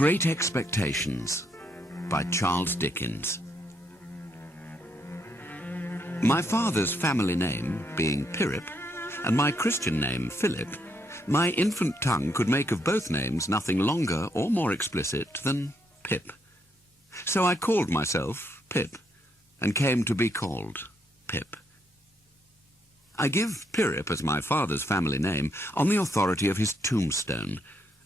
Great Expectations by Charles Dickens. My father's family name being Pirrip, and my Christian name Philip, my infant tongue could make of both names nothing longer or more explicit than Pip. So I called myself Pip, and came to be called Pip. I give Pirrip as my father's family name on the authority of his tombstone,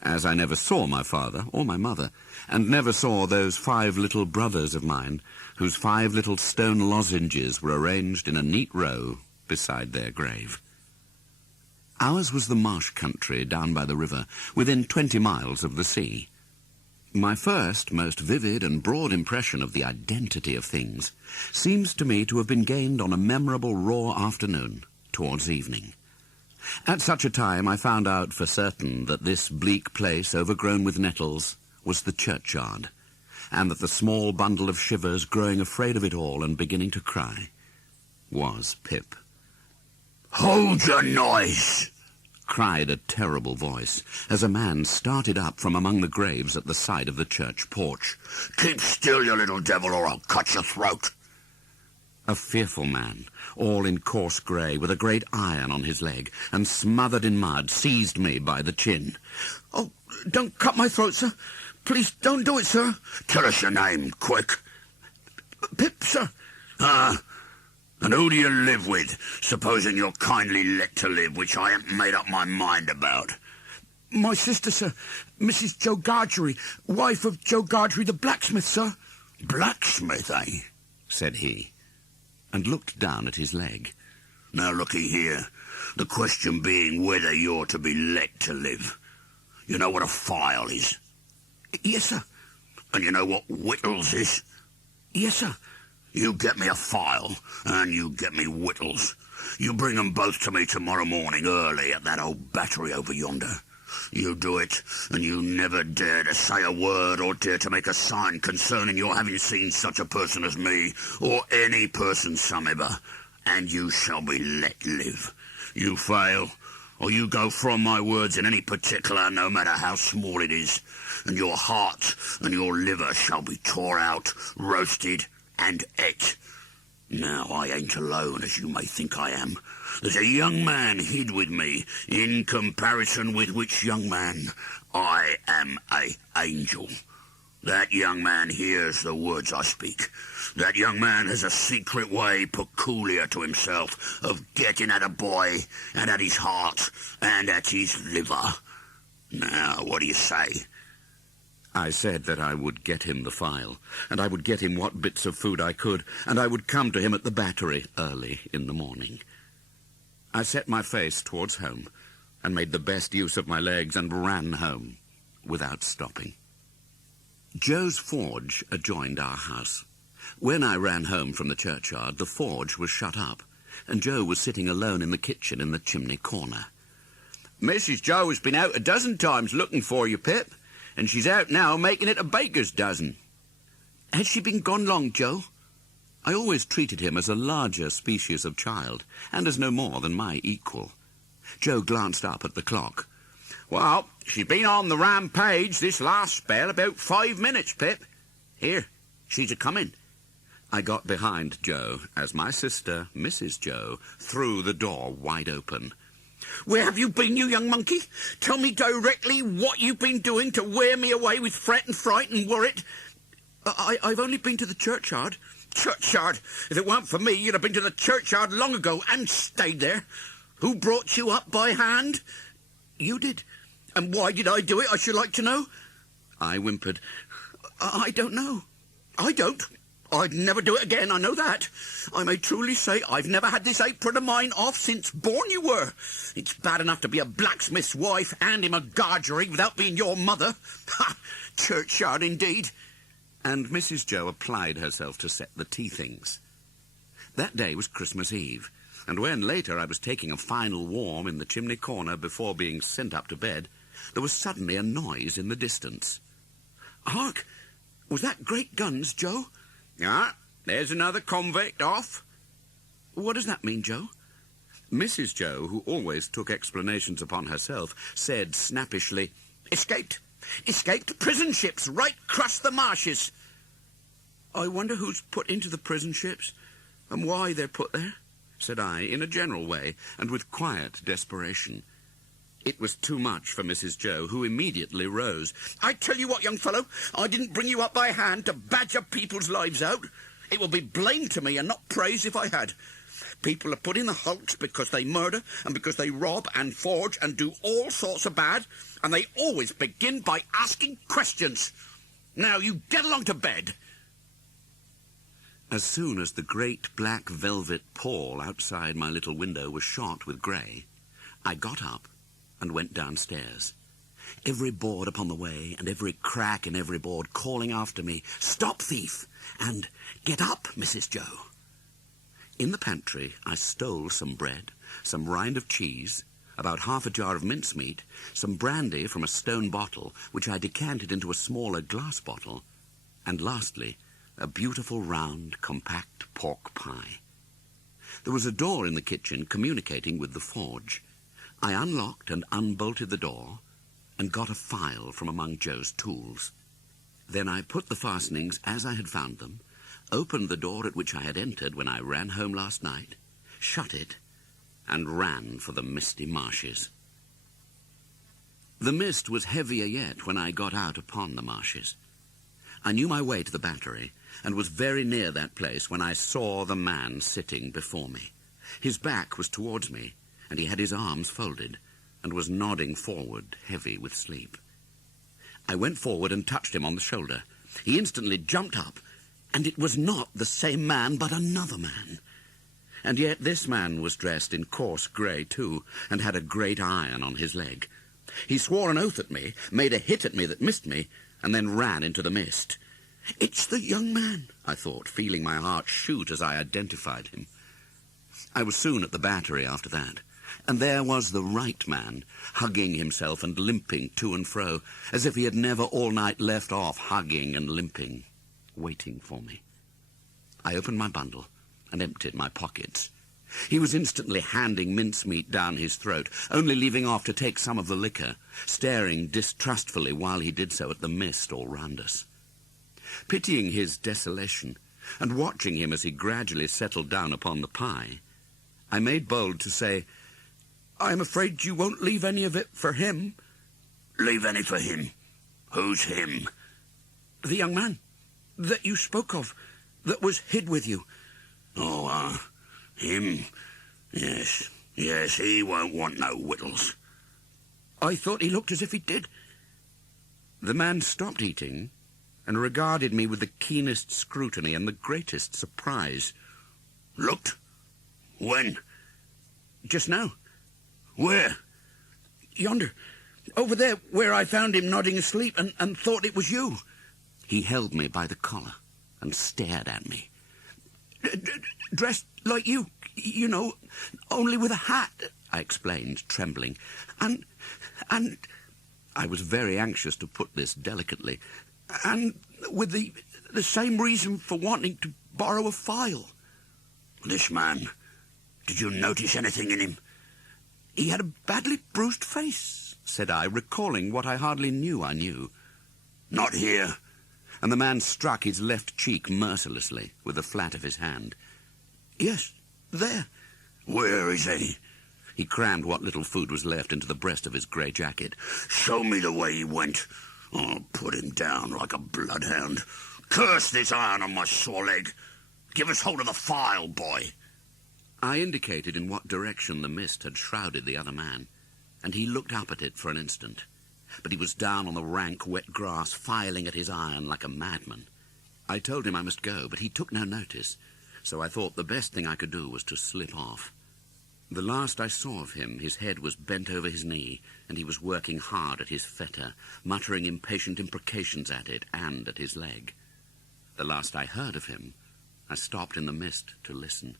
as I never saw my father or my mother, and never saw those 5 little brothers of mine, whose 5 little stone lozenges were arranged in a neat row beside their grave. Ours was the marsh country down by the river, within 20 miles of the sea. My first, most vivid and broad impression of the identity of things seems to me to have been gained on a memorable raw afternoon towards evening. At such a time I found out for certain that this bleak place overgrown with nettles was the churchyard, and that the small bundle of shivers growing afraid of it all and beginning to cry was Pip. "Hold your noise!" cried a terrible voice, as a man started up from among the graves at the side of the church porch. "Keep still, you little devil, or I'll cut your throat." A fearful man, all in coarse grey, with a great iron on his leg, and smothered in mud, seized me by the chin. "Oh, don't cut my throat, sir. Please don't do it, sir." "Tell us your name, quick." "Pip, sir." "Ah, and who do you live with, supposing you're kindly let to live, which I ain't made up my mind about?" "My sister, sir, Mrs. Joe Gargery, wife of Joe Gargery the blacksmith, sir." "Blacksmith, eh?" said he, and looked down at his leg. "Now, looky here, the question being whether you're to be let to live. You know what a file is?" "Yes, sir." "And you know what whittles is?" "Yes, sir." "You get me a file, and you get me whittles. You bring 'em both to me tomorrow morning early at that old battery over yonder. You do it, and you never dare to say a word or dare to make a sign concerning your having seen such a person as me, or any person somever, and you shall be let live. You fail, or you go from my words in any particular, no matter how small it is, and your heart and your liver shall be tore out, roasted, and ate. Now, I ain't alone, as you may think I am. There's a young man hid with me, in comparison with which young man I am a angel. That young man hears the words I speak. That young man has a secret way peculiar to himself of getting at a boy, and at his heart, and at his liver. Now, what do you say?" I said that I would get him the file, and I would get him what bits of food I could, and I would come to him at the battery early in the morning. I set my face towards home, and made the best use of my legs, and ran home without stopping. Joe's forge adjoined our house. When I ran home from the churchyard, the forge was shut up, and Joe was sitting alone in the kitchen in the chimney corner. "Mrs. Joe has been out a dozen times looking for you, Pip, and she's out now making it a baker's dozen." Has she been gone long, Joe? I always treated him as a larger species of child, and as no more than my equal. Joe glanced up at the clock. "Well, she's been on the rampage this last spell about 5 minutes, Pip. Here, she's a-coming." I got behind Joe as my sister, Mrs. Joe, threw the door wide open. "Where have you been, you young monkey? Tell me directly what you've been doing to wear me away with fret and fright and worrit." I've only been to the churchyard." "Churchyard? If it weren't for me, you'd have been to the churchyard long ago and stayed there. Who brought you up by hand?" "You did." "And why did I do it, I should like to know?" I whimpered. "I don't know." "I don't? I'd never do it again, I know that. I may truly say I've never had this apron of mine off since born you were. It's bad enough to be a blacksmith's wife and him a gargery without being your mother. Ha! Churchyard, indeed." And Mrs. Joe applied herself to set the tea things. That day was Christmas Eve, and when later I was taking a final warm in the chimney corner before being sent up to bed, there was suddenly a noise in the distance. "Hark! Was that great guns, Joe?" "Yeah, there's another convict off." "What does that mean, Joe?" Mrs. Joe, who always took explanations upon herself, said snappishly, "Escaped. Escaped prison ships right across the marshes. I wonder who's put into the prison ships and why they're put there, said I, in a general way and with quiet desperation. It was too much for Mrs. Joe, who immediately rose. I tell you what, young fellow, I didn't bring you up by hand to badger people's lives out. It would be blame to me and not praise if I had. People are put in the hulks because they murder and because they rob and forge and do all sorts of bad, and they always begin by asking questions. Now, you get along to bed. As soon as the great black velvet pall outside my little window was shot with grey, I got up and went downstairs. Every board upon the way and every crack in every board calling after me, "Stop, thief!" and "Get up, Mrs. Joe." In the pantry I stole some bread, some rind of cheese, about half a jar of mincemeat, some brandy from a stone bottle, which I decanted into a smaller glass bottle, and lastly, a beautiful round, compact pork pie. There was a door in the kitchen communicating with the forge. I unlocked and unbolted the door and got a file from among Joe's tools. Then I put the fastenings as I had found them, opened the door at which I had entered when I ran home last night, shut it, and ran for the misty marshes. The mist was heavier yet when I got out upon the marshes. I knew my way to the battery, and was very near that place when I saw the man sitting before me. His back was towards me, and he had his arms folded, and was nodding forward, heavy with sleep. I went forward and touched him on the shoulder. He instantly jumped up, and it was not the same man, but another man. And yet this man was dressed in coarse grey too, and had a great iron on his leg. He swore an oath at me, made a hit at me that missed me, and then ran into the mist. It's the young man, I thought, feeling my heart shoot as I identified him. I was soon at the battery after that, and there was the right man, hugging himself and limping to and fro, as if he had never all night left off hugging and limping, waiting for me. I opened my bundle and emptied my pockets. He was instantly handing mincemeat down his throat, only leaving off to take some of the liquor, staring distrustfully while he did so at the mist all round us. Pitying his desolation, and watching him as he gradually settled down upon the pie, I made bold to say, "I'm afraid you won't leave any of it for him." Leave any for him? Who's him? The young man that you spoke of, that was hid with you. Oh, him? Yes, he won't want no whittles. I thought he looked as if he did. The man stopped eating and regarded me with the keenest scrutiny and the greatest surprise. Looked? When? Just now. Where? Yonder. Over there, where I found him nodding asleep and thought it was you. He held me by the collar and stared at me. Dressed like you know, only with a hat, I explained, trembling. And I was very anxious to put this delicately, and with the same reason for wanting to borrow a file. This man, did you notice anything in him? He had a badly bruised face, said I, recalling what I hardly knew I knew. Not here. And the man struck his left cheek mercilessly with the flat of his hand. Yes, there. Where is he? He crammed what little food was left into the breast of his grey jacket. Show me the way he went. I'll put him down like a bloodhound. Curse this iron on my sore leg. Give us hold of the file, boy. I indicated in what direction the mist had shrouded the other man, and he looked up at it for an instant. But he was down on the rank, wet grass, filing at his iron like a madman. I told him I must go, but he took no notice, so I thought the best thing I could do was to slip off. The last I saw of him, his head was bent over his knee, and he was working hard at his fetter, muttering impatient imprecations at it and at his leg. The last I heard of him, I stopped in the mist to listen,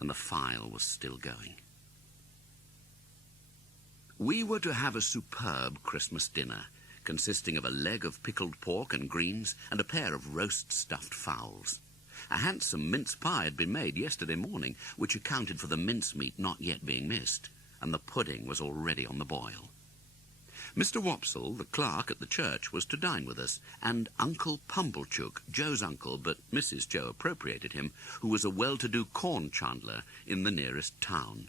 and the file was still going. We were to have a superb Christmas dinner, consisting of a leg of pickled pork and greens and a pair of roast stuffed fowls. A handsome mince pie had been made yesterday morning, which accounted for the mincemeat not yet being missed, and the pudding was already on the boil. Mr. Wopsle, the clerk at the church, was to dine with us, and Uncle Pumblechook, Joe's uncle, but Mrs. Joe appropriated him, who was a well-to-do corn chandler in the nearest town.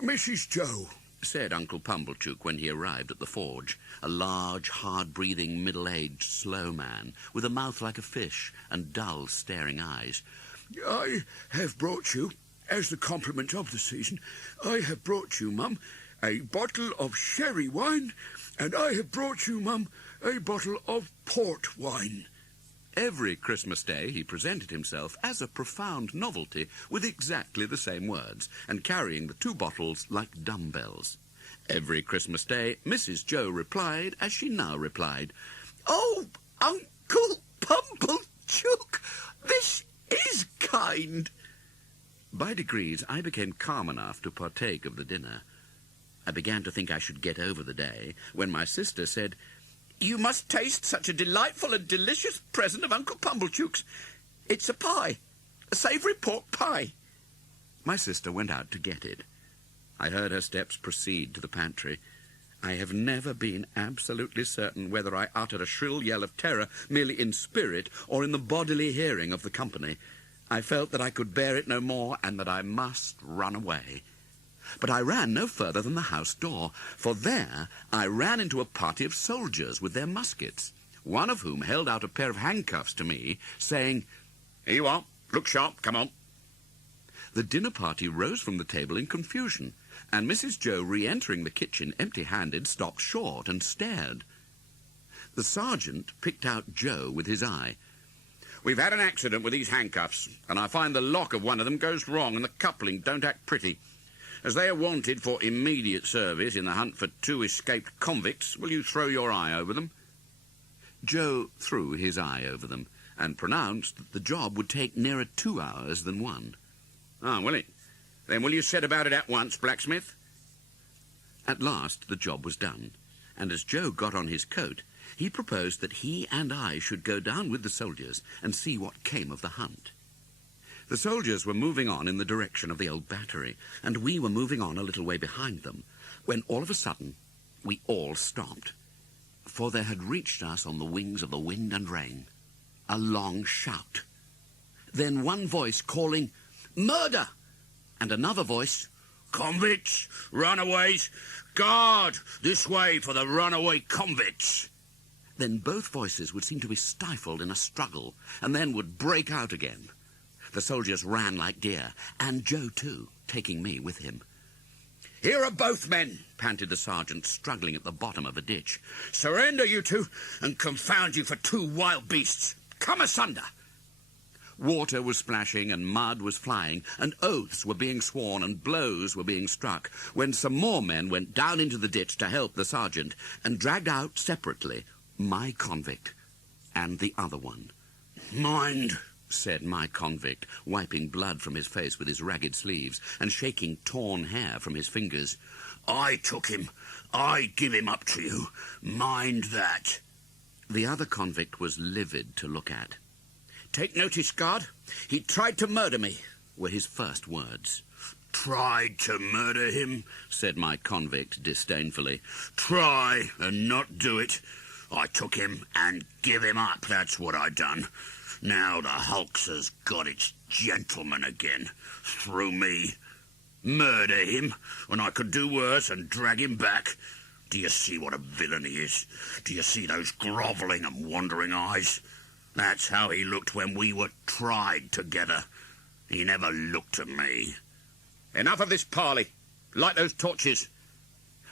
Mrs. Joe, said Uncle Pumblechook when he arrived at the forge, a large, hard-breathing, middle-aged, slow man, with a mouth like a fish and dull, staring eyes. I have brought you, as the compliment of the season, I have brought you, Mum, a bottle of sherry wine, and I have brought you, Mum, a bottle of port wine. Every Christmas Day he presented himself as a profound novelty with exactly the same words, and carrying the 2 bottles like dumbbells. Every Christmas Day Mrs. Joe replied as she now replied, "Oh, Uncle Pumblechook, this is kind." By degrees I became calm enough to partake of the dinner. I began to think I should get over the day, when my sister said, "You must taste such a delightful and delicious present of Uncle Pumblechook's. It's a pie, a savoury pork pie." My sister went out to get it. I heard her steps proceed to the pantry. I have never been absolutely certain whether I uttered a shrill yell of terror merely in spirit or in the bodily hearing of the company. I felt that I could bear it no more and that I must run away. But I ran no further than the house door, for there I ran into a party of soldiers with their muskets, one of whom held out a pair of handcuffs to me, saying, "Here you are. Look sharp. Come on." The dinner party rose from the table in confusion, and Mrs. Joe, re-entering the kitchen empty-handed, stopped short and stared. The sergeant picked out Joe with his eye. "We've had an accident with these handcuffs, and I find the lock of one of them goes wrong and the coupling don't act pretty. As they are wanted for immediate service in the hunt for 2 escaped convicts, will you throw your eye over them?" Joe threw his eye over them, and pronounced that the job would take nearer 2 hours than 1. "Ah, will it? Then will you set about it at once, blacksmith?" At last the job was done, and as Joe got on his coat, he proposed that he and I should go down with the soldiers and see what came of the hunt. The soldiers were moving on in the direction of the old battery, and we were moving on a little way behind them, when all of a sudden we all stopped, for there had reached us on the wings of the wind and rain a long shout. Then one voice calling, "Murder!" and another voice, "Convicts! Runaways! Guard! This way for the runaway convicts!" Then both voices would seem to be stifled in a struggle, and then would break out again. The soldiers ran like deer, and Joe too, taking me with him. "Here are both men," panted the sergeant, struggling at the bottom of a ditch. "Surrender, you 2, and confound you for 2 wild beasts. Come asunder." Water was splashing, and mud was flying, and oaths were being sworn, and blows were being struck, when some more men went down into the ditch to help the sergeant, and dragged out separately my convict and the other one. "Mind," said my convict, wiping blood from his face with his ragged sleeves, and shaking torn hair from his fingers. "I took him. I give him up to you. Mind that." The other convict was livid to look at. "Take notice, guard. He tried to murder me," were his first words. "Tried to murder him?" said my convict disdainfully. "Try and not do it. I took him and give him up. That's what I done. Now the hulks has got its gentleman again, through me. Murder him, when I could do worse and drag him back. Do you see what a villain he is? Do you see those grovelling and wandering eyes? That's how he looked when we were tried together. He never looked at me." "Enough of this parley. Light those torches."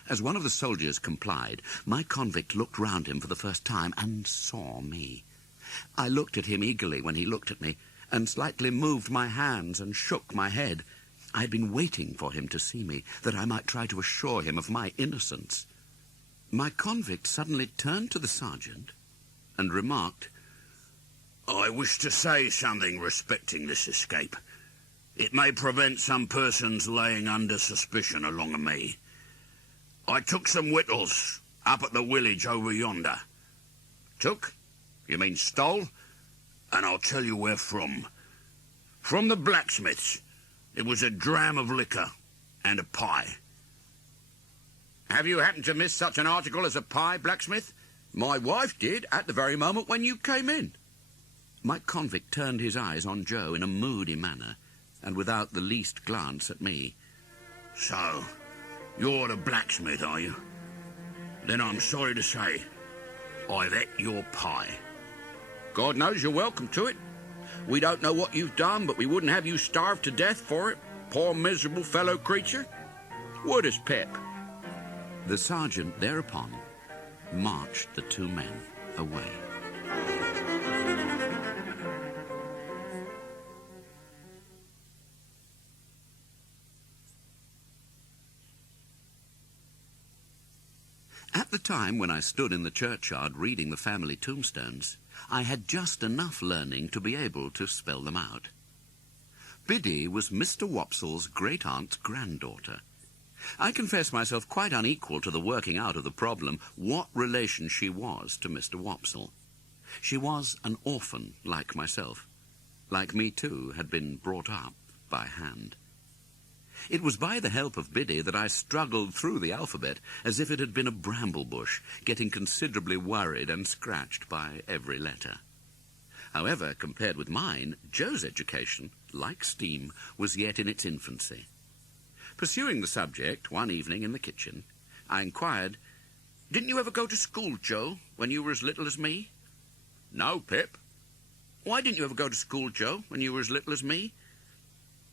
As one of the soldiers complied, my convict looked round him for the first time and saw me. I looked at him eagerly when he looked at me, and slightly moved my hands and shook my head. I had been waiting for him to see me, that I might try to assure him of my innocence. My convict suddenly turned to the sergeant and remarked, "I wish to say something respecting this escape. It may prevent some persons laying under suspicion along of me. I took some victuals up at the village over yonder." "Took? You mean stole?" "And I'll tell you where from. From the blacksmith's. It was a dram of liquor and a pie." Have you happened to miss such an article as a pie, blacksmith? My wife did, at the very moment when you came in. My convict turned his eyes on Joe in a moody manner, and without the least glance at me. So, you're the blacksmith, are you? Then I'm sorry to say, I've ate your pie. God knows you're welcome to it. We don't know what you've done, but we wouldn't have you starve to death for it. Poor miserable fellow creature. Would us, Pip? The sergeant thereupon marched the two men away. At the time when I stood in the churchyard reading the family tombstones, I had just enough learning to be able to spell them out. Biddy was Mr. Wopsle's great-aunt's granddaughter. I confess myself quite unequal to the working out of the problem what relation she was to Mr. Wopsle. She was an orphan, like myself. Like me, too, had been brought up by hand. It was by the help of Biddy that I struggled through the alphabet as if it had been a bramble bush, getting considerably worried and scratched by every letter. However, compared with mine, Joe's education, like steam, was yet in its infancy. Pursuing the subject one evening in the kitchen, I inquired, "Didn't you ever go to school, Joe, when you were as little as me?" No, Pip. "Why didn't you ever go to school, Joe, when you were as little as me?"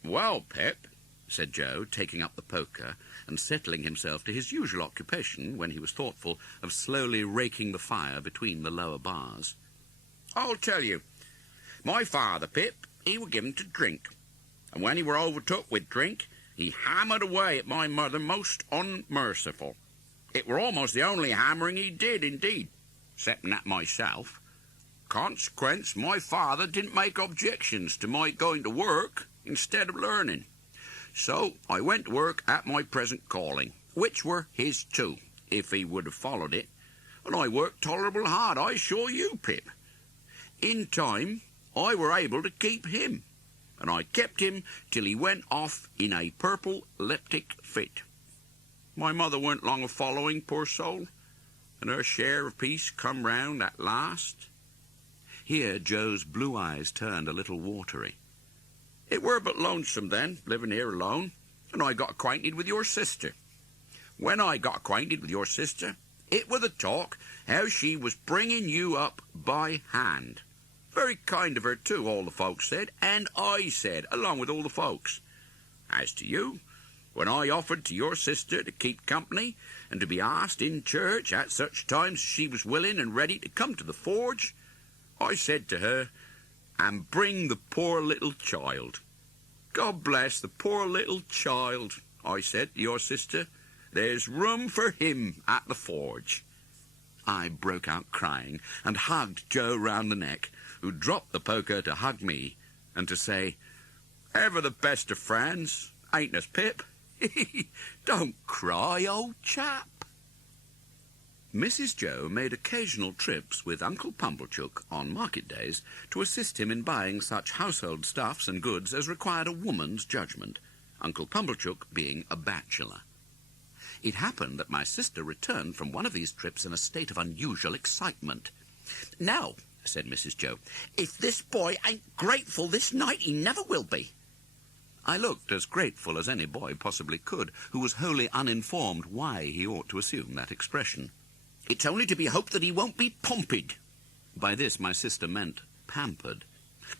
Well, Pip, said Joe, taking up the poker and settling himself to his usual occupation when he was thoughtful of slowly raking the fire between the lower bars. I'll tell you. My father, Pip, he were given to drink. And when he were overtook with drink, he hammered away at my mother most unmerciful. It were almost the only hammering he did, indeed, excepting at myself. Consequence, my father didn't make objections to my going to work instead of learning. So I went to work at my present calling, which were his too, if he would have followed it. And I worked tolerable hard, I assure you, Pip. In time, I were able to keep him, and I kept him till he went off in a purple-leptic fit. My mother weren't long of following, poor soul, and her share of peace come round at last. Here Joe's blue eyes turned a little watery. It were but lonesome then, living here alone, and I got acquainted with your sister. When I got acquainted with your sister, it were the talk how she was bringing you up by hand. Very kind of her, too, all the folks said, and I said, along with all the folks. As to you, when I offered to your sister to keep company and to be asked in church at such times as she was willing and ready to come to the forge, I said to her, "And bring the poor little child. God bless the poor little child," I said to your sister. "There's room for him at the forge." I broke out crying and hugged Joe round the neck, who dropped the poker to hug me and to say, "Ever the best of friends, ain't us, Pip? Don't cry, old chap." Mrs. Joe made occasional trips with Uncle Pumblechook on market days to assist him in buying such household stuffs and goods as required a woman's judgment, Uncle Pumblechook being a bachelor. It happened that my sister returned from one of these trips in a state of unusual excitement. "Now," said Mrs. Joe, "if this boy ain't grateful this night, he never will be." I looked as grateful as any boy possibly could, who was wholly uninformed why he ought to assume that expression. "It's only to be hoped that he won't be pomped." By this my sister meant pampered.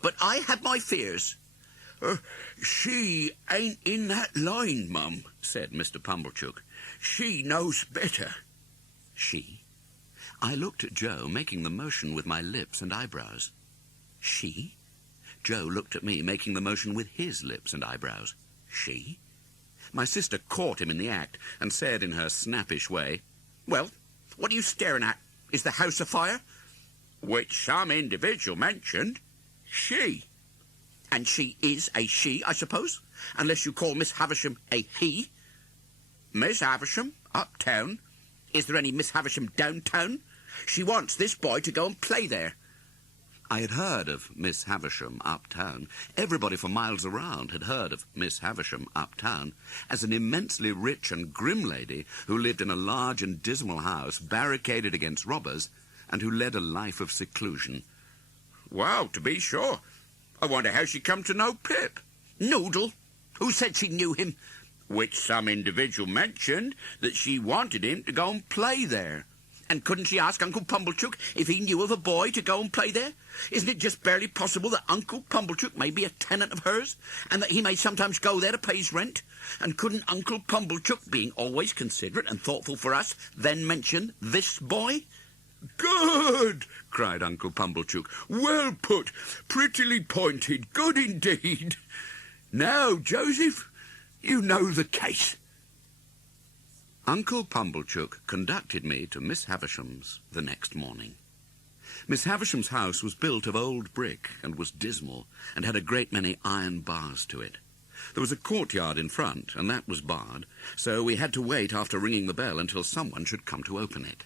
"But I have my fears." She ain't in that line, Mum," said Mr. Pumblechook. "She knows better." She? I looked at Joe, making the motion with my lips and eyebrows. She? Joe looked at me, making the motion with his lips and eyebrows. She? My sister caught him in the act and said in her snappish way, "Well, what are you staring at? Is the house afire?" "Which some individual mentioned. She." "And she is a she, I suppose, unless you call Miss Havisham a he?" "Miss Havisham, uptown? Is there any Miss Havisham downtown? She wants this boy to go and play there." I had heard of Miss Havisham uptown. Everybody for miles around had heard of Miss Havisham uptown as an immensely rich and grim lady who lived in a large and dismal house barricaded against robbers and who led a life of seclusion. Well, to be sure. I wonder how she come to know Pip. Noodle. Who said she knew him? Which some individual mentioned that she wanted him to go and play there. And couldn't she ask Uncle Pumblechook if he knew of a boy to go and play there? Isn't it just barely possible that Uncle Pumblechook may be a tenant of hers, and that he may sometimes go there to pay his rent? And couldn't Uncle Pumblechook, being always considerate and thoughtful for us, then mention this boy? Good! Cried Uncle Pumblechook. Well put, prettily pointed, good indeed. Now, Joseph, you know the case. Uncle Pumblechook conducted me to Miss Havisham's the next morning. Miss Havisham's house was built of old brick and was dismal and had a great many iron bars to it. There was a courtyard in front, and that was barred, so we had to wait after ringing the bell until someone should come to open it.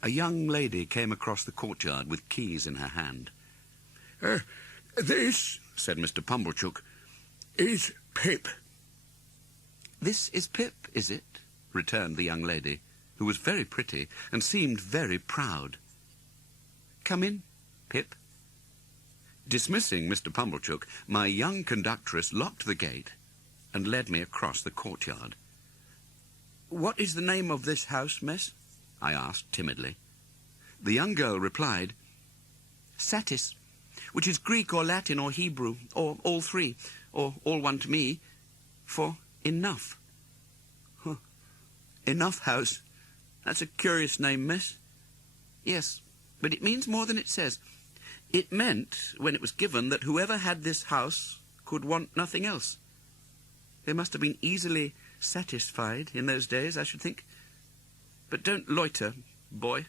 A young lady came across the courtyard with keys in her hand. This, said Mr. Pumblechook, is Pip. This is Pip, is it? Returned the young lady, who was very pretty and seemed very proud. Come in, Pip. Dismissing Mr. Pumblechook, my young conductress locked the gate and led me across the courtyard. What is the name of this house, miss? I asked timidly. The young girl replied, Satis, which is Greek or Latin or Hebrew, or all three, or all one to me, for enough. Huh. Enough house. That's a curious name, miss. Yes, but it means more than it says. It meant, when it was given, that whoever had this house could want nothing else. They must have been easily satisfied in those days, I should think. But don't loiter, boy.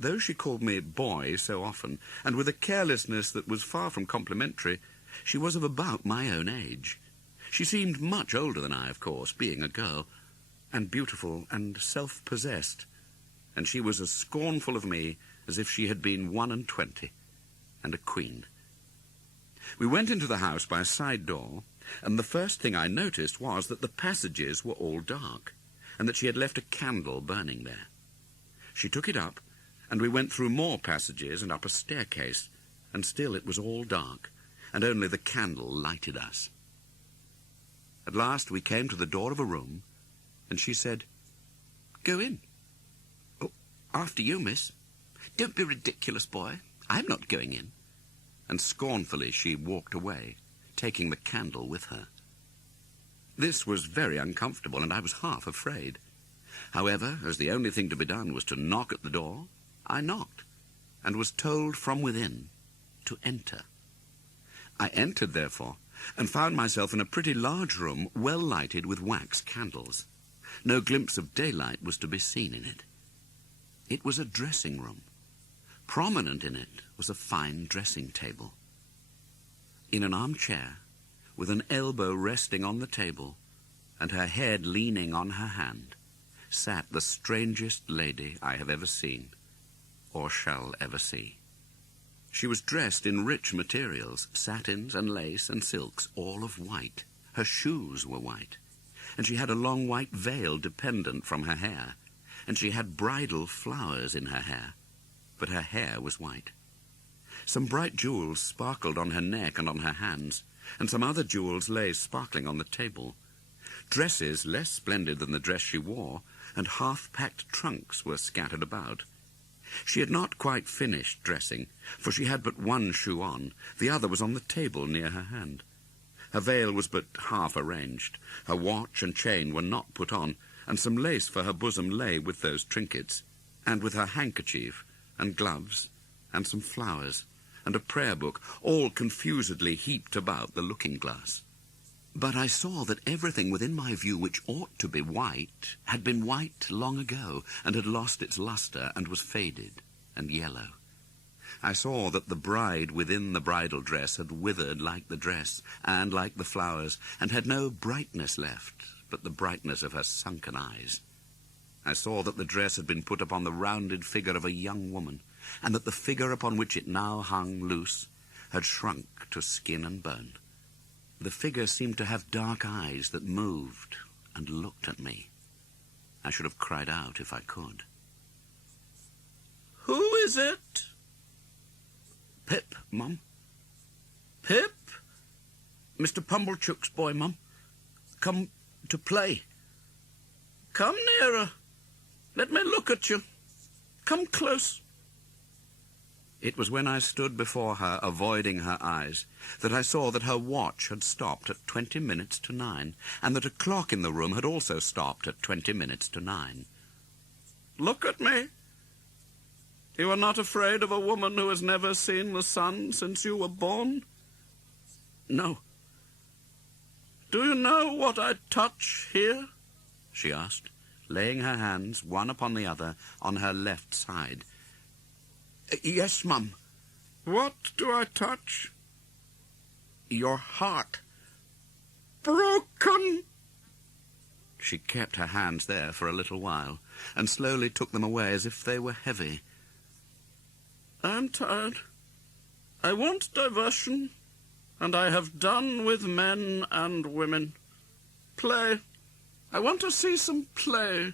Though she called me boy so often, and with a carelessness that was far from complimentary, she was of about my own age. She seemed much older than I, of course, being a girl, and beautiful and self-possessed, and she was as scornful of me as if she had been 21, and a queen. We went into the house by a side door, and the first thing I noticed was that the passages were all dark, and that she had left a candle burning there. She took it up, and we went through more passages and up a staircase, and still it was all dark, and only the candle lighted us. At last we came to the door of a room, and she said, Go in. Oh, after you, miss. Don't be ridiculous, boy. I'm not going in. And scornfully she walked away, taking the candle with her. This was very uncomfortable, and I was half afraid. However, as the only thing to be done was to knock at the door, I knocked, and was told from within to enter. I entered, therefore, and found myself in a pretty large room well lighted with wax candles. No glimpse of daylight was to be seen in it. It was a dressing room. Prominent in it was a fine dressing table. In an armchair, with an elbow resting on the table, and her head leaning on her hand, sat the strangest lady I have ever seen, or shall ever see. She was dressed in rich materials, satins and lace and silks, all of white. Her shoes were white, and she had a long white veil dependent from her hair, and she had bridal flowers in her hair, but her hair was white. Some bright jewels sparkled on her neck and on her hands, and some other jewels lay sparkling on the table. Dresses less splendid than the dress she wore, and half-packed trunks were scattered about. She had not quite finished dressing, for she had but one shoe on, the other was on the table near her hand. Her veil was but half arranged, her watch and chain were not put on, and some lace for her bosom lay with those trinkets, and with her handkerchief, and gloves, and some flowers, and a prayer book, all confusedly heaped about the looking-glass. But I saw that everything within my view which ought to be white had been white long ago, and had lost its lustre, and was faded and yellow. I saw that the bride within the bridal dress had withered like the dress, and like the flowers, and had no brightness left, but the brightness of her sunken eyes. I saw that the dress had been put upon the rounded figure of a young woman, and that the figure upon which it now hung loose had shrunk to skin and bone. The figure seemed to have dark eyes that moved and looked at me. I should have cried out if I could. "Who is it?" "Pip, Mum." "Pip?" "Mr. Pumblechook's boy, Mum. Come to play." "Come nearer. Let me look at you. Come close." It was when I stood before her, avoiding her eyes, that I saw that her watch had stopped at 20 minutes to 9, and that a clock in the room had also stopped at 20 minutes to 9. "Look at me. You are not afraid of a woman who has never seen the sun since you were born?" "No." "Do you know what I touch here?" she asked, laying her hands one upon the other on her left side. "Yes, Mum." "What do I touch?" "Your heart." "Broken!" She kept her hands there for a little while, and slowly took them away as if they were heavy. "I'm tired. I want diversion, and I have done with men and women. Play. I want to see some play."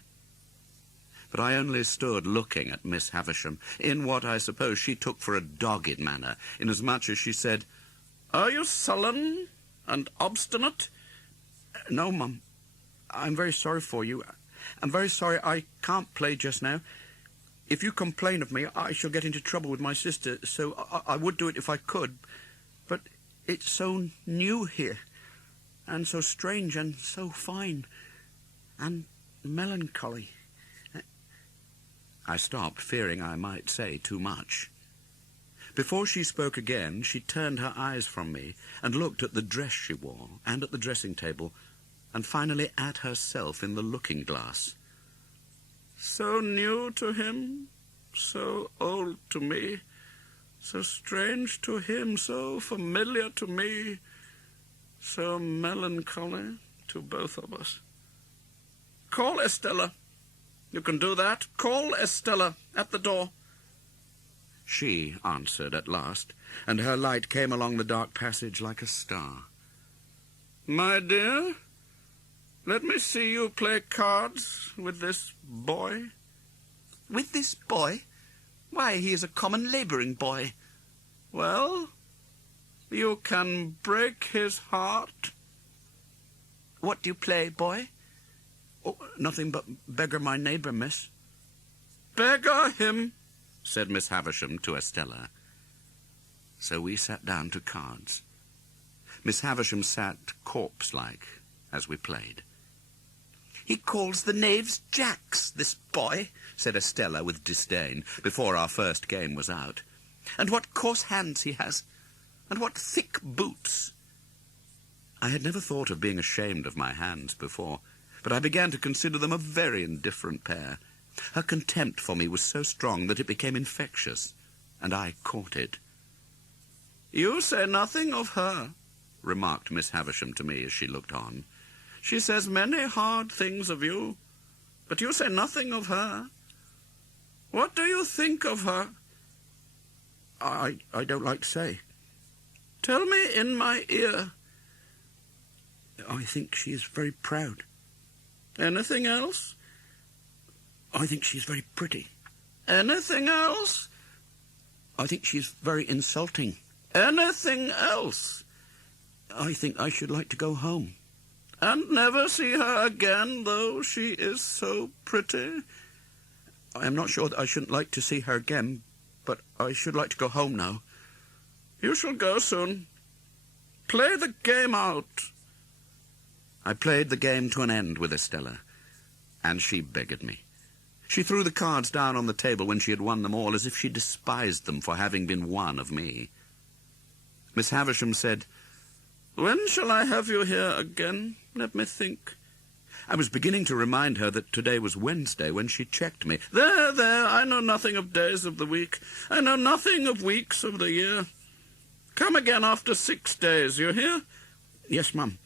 But I only stood looking at Miss Havisham, in what I suppose she took for a dogged manner, inasmuch as she said, "Are you sullen and obstinate?" "No, Mum. I'm very sorry for you. I'm very sorry I can't play just now. If you complain of me, I shall get into trouble with my sister, so I would do it if I could. But it's so new here, and so strange, and so fine, and melancholy." I stopped, fearing I might say too much. Before she spoke again, she turned her eyes from me and looked at the dress she wore, and at the dressing table, and finally at herself in the looking-glass. "So new to him, so old to me, so strange to him, so familiar to me, so melancholy to both of us. Call Estella. You can do that. Call Estella at the door." She answered at last, and her light came along the dark passage like a star. "My dear, let me see you play cards with this boy." "With this boy? Why, he is a common labouring boy." "Well, you can break his heart." "What do you play, boy?" "Oh, nothing but beggar my neighbour, miss." "Beggar him," said Miss Havisham to Estella. So we sat down to cards. Miss Havisham sat corpse-like as we played. "He calls the knaves jacks, this boy," said Estella with disdain, before our first game was out. "And what coarse hands he has, and what thick boots." I had never thought of being ashamed of my hands before, but I began to consider them a very indifferent pair. Her contempt for me was so strong that it became infectious, and I caught it. "You say nothing of her," remarked Miss Havisham to me as she looked on. "She says many hard things of you, but you say nothing of her. What do you think of her?" I don't like to say." "Tell me in my ear." "I think she is very proud." "Anything else?" "I think she is very pretty." "Anything else?" "I think she is very insulting." "Anything else?" "I think I should like to go home." "And never see her again, though she is so pretty?" "I am not sure that I shouldn't like to see her again, but I should like to go home now." "You shall go soon. Play the game out." I played the game to an end with Estella, and she beggared me. She threw the cards down on the table when she had won them all, as if she despised them for having been won of me. Miss Havisham said, "When shall I have you here again? Let me think." I was beginning to remind her that today was Wednesday when she checked me. There, I know nothing of days of the week. I know nothing of weeks of the year. Come again after 6 days, you hear?" "Yes, Mum."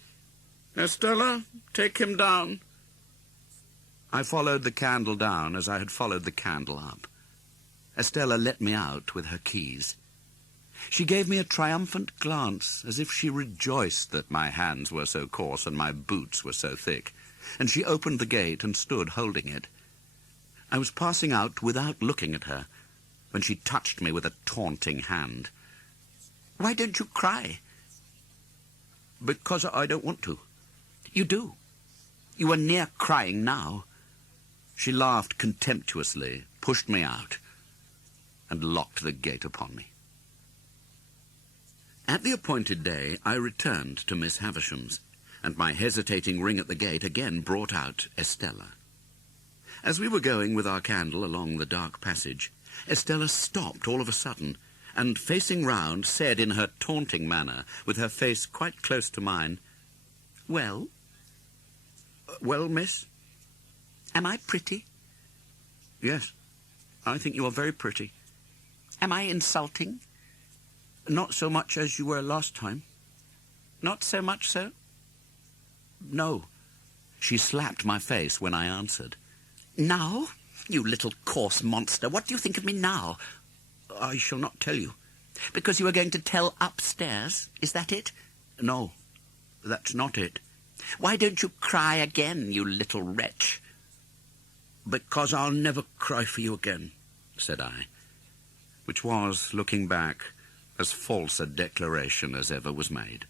"Estella, take him down." I followed the candle down as I had followed the candle up. Estella let me out with her keys. She gave me a triumphant glance, as if she rejoiced that my hands were so coarse and my boots were so thick, and she opened the gate and stood holding it. I was passing out without looking at her, when she touched me with a taunting hand. "Why don't you cry?" "Because I don't want to." "You do. You are near crying now." She laughed contemptuously, pushed me out, and locked the gate upon me. At the appointed day, I returned to Miss Havisham's, and my hesitating ring at the gate again brought out Estella. As we were going with our candle along the dark passage, Estella stopped all of a sudden, and facing round, said in her taunting manner, with her face quite close to mine, "Well?" "Well, miss?" "Am I pretty?" "Yes, I think you are very pretty." "Am I insulting?" "Not so much as you were last time." "Not so much so?" "No." She slapped my face when I answered. "Now? You little coarse monster, what do you think of me now?" "I shall not tell you." "Because you are going to tell upstairs, is that it?" "No, that's not it." "Why don't you cry again, you little wretch?" "Because I'll never cry for you again," said I, which was, looking back, as false a declaration as ever was made.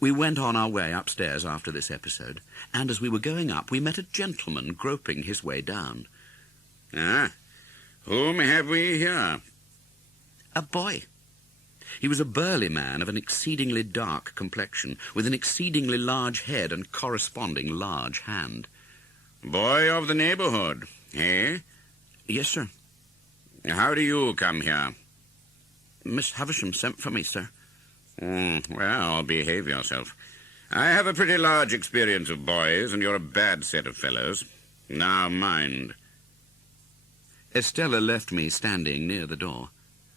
We went on our way upstairs after this episode, and as we were going up, we met a gentleman groping his way down. "Ah, whom have we here?" A boy. He was a burly man of an exceedingly dark complexion, with an exceedingly large head and corresponding large hand. "Boy of the neighborhood, eh?" "Yes, sir." "How do you come here?" "Miss Havisham sent for me, sir." Well, behave yourself. I have a pretty large experience of boys, and you're a bad set of fellows. Now mind." Estella left me standing near the door,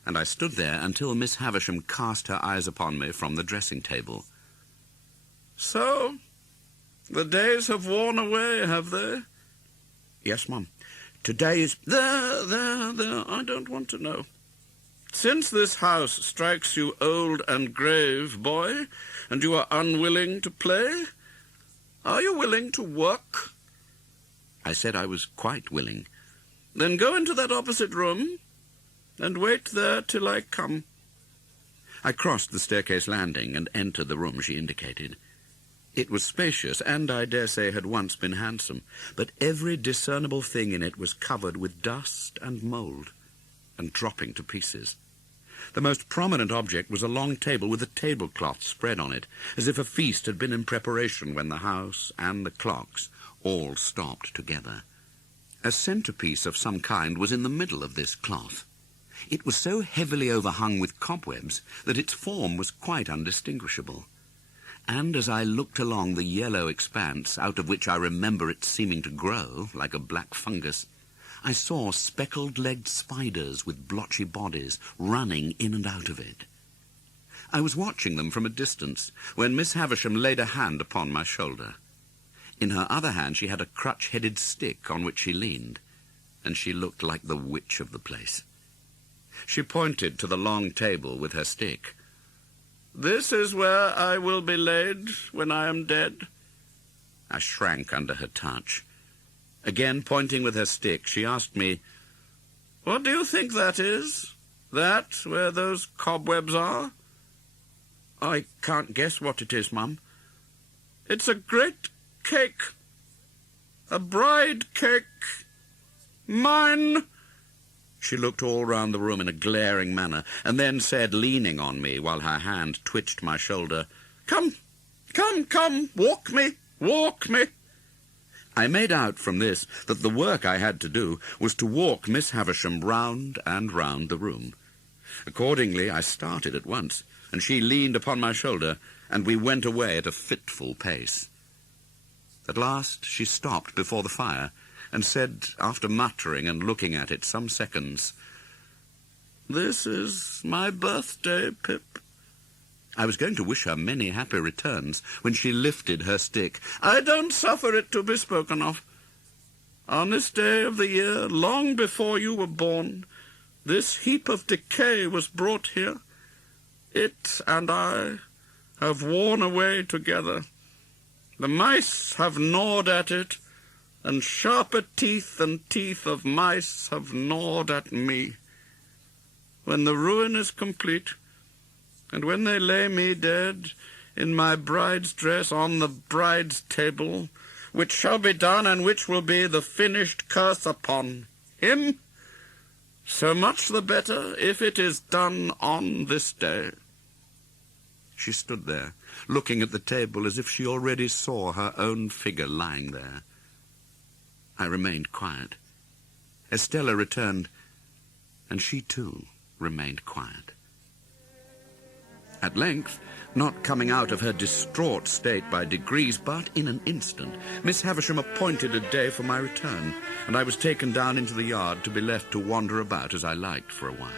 and I stood there until Miss Havisham cast her eyes upon me from the dressing-table. "So, the days have worn away, have they?" "Yes, Mum. Today is—" There, I don't want to know. Since this house strikes you old and grave, boy, and you are unwilling to play, are you willing to work?" I said I was quite willing. "Then go into that opposite room, and wait there till I come." I crossed the staircase landing and entered the room she indicated. It was spacious, and I dare say had once been handsome, but every discernible thing in it was covered with dust and mould, and dropping to pieces. The most prominent object was a long table with a tablecloth spread on it, as if a feast had been in preparation when the house and the clocks all stopped together. A centrepiece of some kind was in the middle of this cloth. It was so heavily overhung with cobwebs that its form was quite undistinguishable. And as I looked along the yellow expanse, out of which I remember it seeming to grow, like a black fungus, I saw speckled-legged spiders with blotchy bodies running in and out of it. I was watching them from a distance when Miss Havisham laid a hand upon my shoulder. In her other hand she had a crutch-headed stick on which she leaned, and she looked like the witch of the place. She pointed to the long table with her stick. "This is where I will be laid when I am dead." I shrank under her touch. Again, pointing with her stick, she asked me, "What do you think that is? That where those cobwebs are?" "I can't guess what it is, Mum." "It's a great cake. A bride cake. Mine." She looked all round the room in a glaring manner, and then said, leaning on me while her hand twitched my shoulder, Come, walk me." I made out from this that the work I had to do was to walk Miss Havisham round and round the room. Accordingly, I started at once, and she leaned upon my shoulder, and we went away at a fitful pace. At last she stopped before the fire, and said, after muttering and looking at it some seconds, "This is my birthday, Pip." I was going to wish her many happy returns when she lifted her stick. "I don't suffer it to be spoken of." On this day of the year, long before you were born, this heap of decay was brought here. It and I have worn away together. The mice have gnawed at it, and sharper teeth than teeth of mice have gnawed at me. When the ruin is complete, and when they lay me dead in my bride's dress on the bride's table, which shall be done and which will be the finished curse upon him, so much the better if it is done on this day. She stood there, looking at the table as if she already saw her own figure lying there. I remained quiet. Estella returned, and she too remained quiet. At length, not coming out of her distraught state by degrees, but in an instant, Miss Havisham appointed a day for my return, and I was taken down into the yard to be left to wander about as I liked for a while.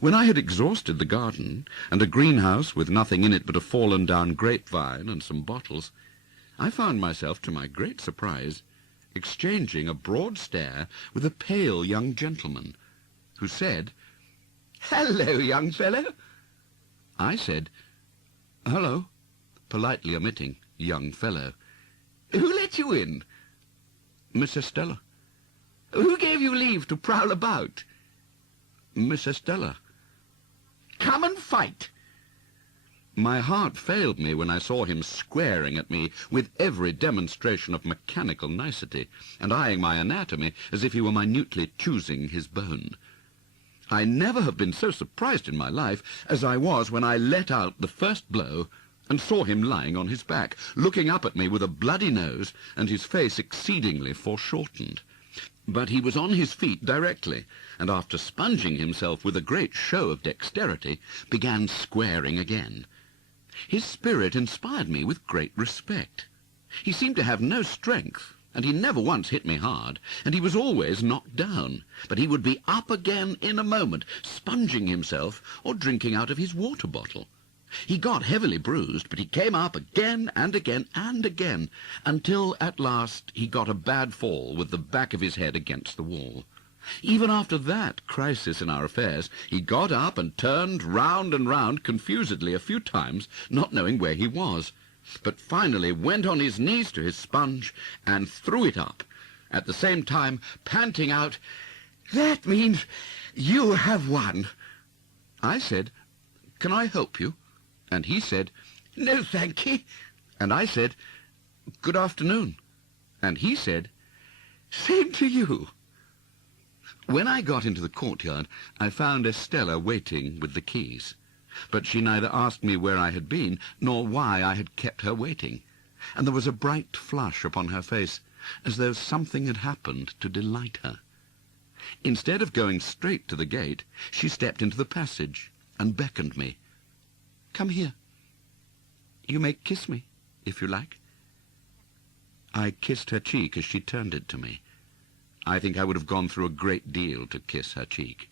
When I had exhausted the garden, and a greenhouse with nothing in it but a fallen-down grapevine and some bottles, I found myself, to my great surprise, exchanging a broad stare with a pale young gentleman, who said, "Hello, young fellow." I said, "Hello," politely omitting young fellow. "Who let you in?" "Miss Estella." "Who gave you leave to prowl about?" "Miss Estella." "Come and fight." My heart failed me when I saw him squaring at me with every demonstration of mechanical nicety, and eyeing my anatomy as if he were minutely choosing his bone. I never have been so surprised in my life as I was when I let out the first blow and saw him lying on his back, looking up at me with a bloody nose and his face exceedingly foreshortened. But he was on his feet directly, and after sponging himself with a great show of dexterity, began squaring again. His spirit inspired me with great respect. He seemed to have no strength, and he never once hit me hard, and he was always knocked down, but he would be up again in a moment, sponging himself or drinking out of his water bottle. He got heavily bruised, but he came up again and again and again, until at last he got a bad fall with the back of his head against the wall. Even after that crisis in our affairs, he got up and turned round and round confusedly a few times, not knowing where he was, but finally went on his knees to his sponge and threw it up, at the same time panting out, "That means you have won." I said, "Can I help you?" And he said, "No, thank ye." And I said, "Good afternoon." And he said, "Same to you." When I got into the courtyard, I found Estella waiting with the keys. But she neither asked me where I had been, nor why I had kept her waiting. And there was a bright flush upon her face, as though something had happened to delight her. Instead of going straight to the gate, she stepped into the passage and beckoned me. "Come here. You may kiss me, if you like." I kissed her cheek as she turned it to me. I think I would have gone through a great deal to kiss her cheek.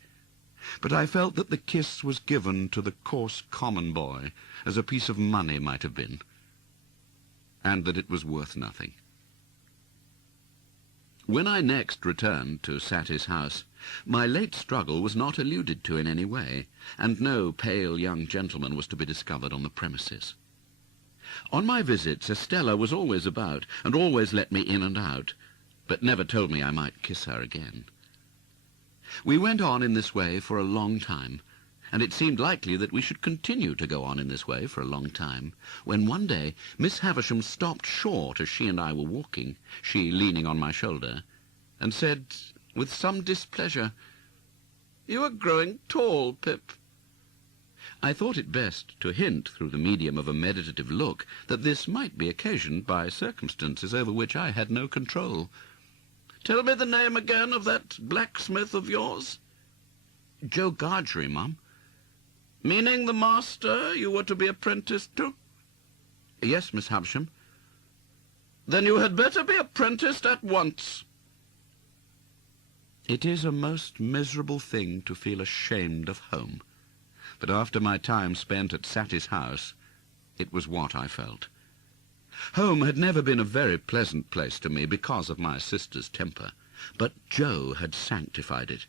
But I felt that the kiss was given to the coarse common boy as a piece of money might have been, and that it was worth nothing. When I next returned to Satis' house, my late struggle was not alluded to in any way, and no pale young gentleman was to be discovered on the premises. On my visits, Estella was always about, and always let me in and out, but never told me I might kiss her again. We went on in this way for a long time, and it seemed likely that we should continue to go on in this way for a long time, when one day Miss Havisham stopped short as she and I were walking, she leaning on my shoulder, and said, with some displeasure, "You are growing tall, Pip." I thought it best to hint through the medium of a meditative look that this might be occasioned by circumstances over which I had no control. "Tell me the name again of that blacksmith of yours." "Joe Gargery, Mum." "Meaning the master you were to be apprenticed to?" "Yes, Miss Havisham." "Then you had better be apprenticed at once." It is a most miserable thing to feel ashamed of home, but after my time spent at Satis house, it was what I felt. Home had never been a very pleasant place to me because of my sister's temper, but Joe had sanctified it,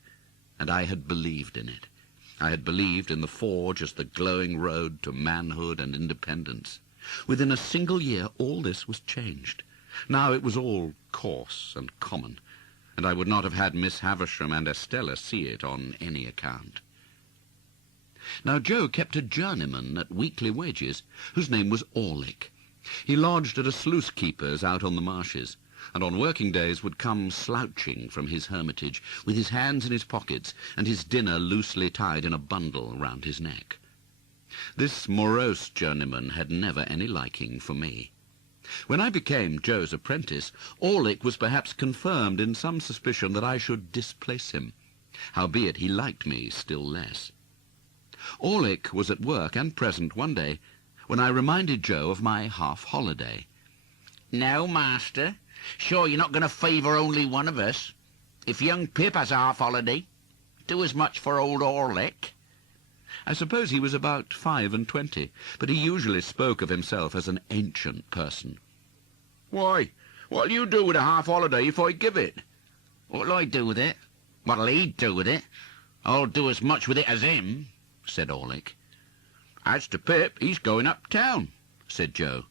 and I had believed in it. I had believed in the forge as the glowing road to manhood and independence. Within a single year, all this was changed. Now it was all coarse and common, and I would not have had Miss Havisham and Estella see it on any account. Now Joe kept a journeyman at weekly wages, whose name was Orlick. He lodged at a sluice-keeper's out on the marshes, and on working days would come slouching from his hermitage, with his hands in his pockets, and his dinner loosely tied in a bundle round his neck. This morose journeyman had never any liking for me. When I became Joe's apprentice, Orlick was perhaps confirmed in some suspicion that I should displace him, howbeit he liked me still less. Orlick was at work and present one day when I reminded Joe of my half-holiday. "Now, master, sure you're not going to favour only one of us. If young Pip has a half-holiday, do as much for old Orlick." I suppose he was about 25, but he usually spoke of himself as an ancient person. "Why, what'll you do with a half-holiday if I give it?" "What'll I do with it? What'll he do with it? I'll do as much with it as him," said Orlick. "As to Pip, he's going uptown," said Joe.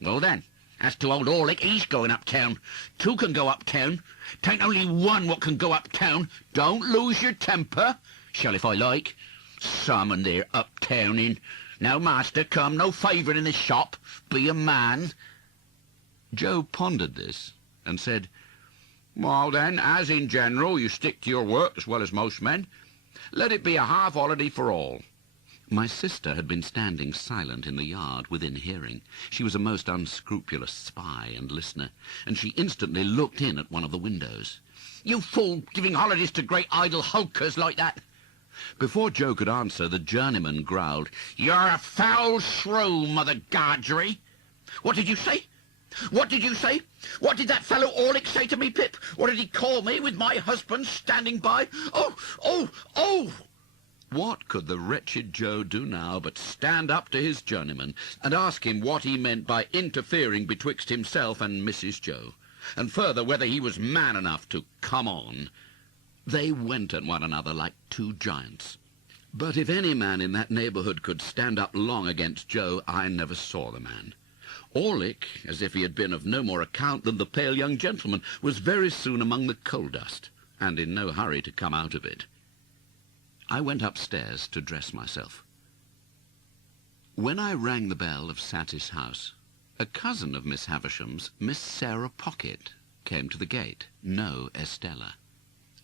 "Well then, as to old Orlick, he's going uptown. Two can go uptown. 'Tain't only one what can go uptown. Don't lose your temper. Shall if I like. Some and they're uptowning. Now, master, come, no favouring in this shop. Be a man." Joe pondered this and said, "Well then, as in general you stick to your work as well as most men, let it be a half-holiday for all." My sister had been standing silent in the yard within hearing. She was a most unscrupulous spy and listener, and she instantly looked in at one of the windows. "You fool, giving holidays to great idle hulkers like that." Before Joe could answer, the journeyman growled, "You're a foul shrew, Mother Gargery." "What did you say? What did you say? What did that fellow Orlick say to me, Pip? What did he call me with my husband standing by? Oh!" What could the wretched Joe do now but stand up to his journeyman and ask him what he meant by interfering betwixt himself and Mrs. Joe, and further whether he was man enough to come on. They went at one another like two giants. But if any man in that neighbourhood could stand up long against Joe, I never saw the man. Orlick, as if he had been of no more account than the pale young gentleman, was very soon among the coal dust, and in no hurry to come out of it. I went upstairs to dress myself. When I rang the bell of Satis house, a cousin of Miss Havisham's, Miss Sarah Pocket, came to the gate. No Estella.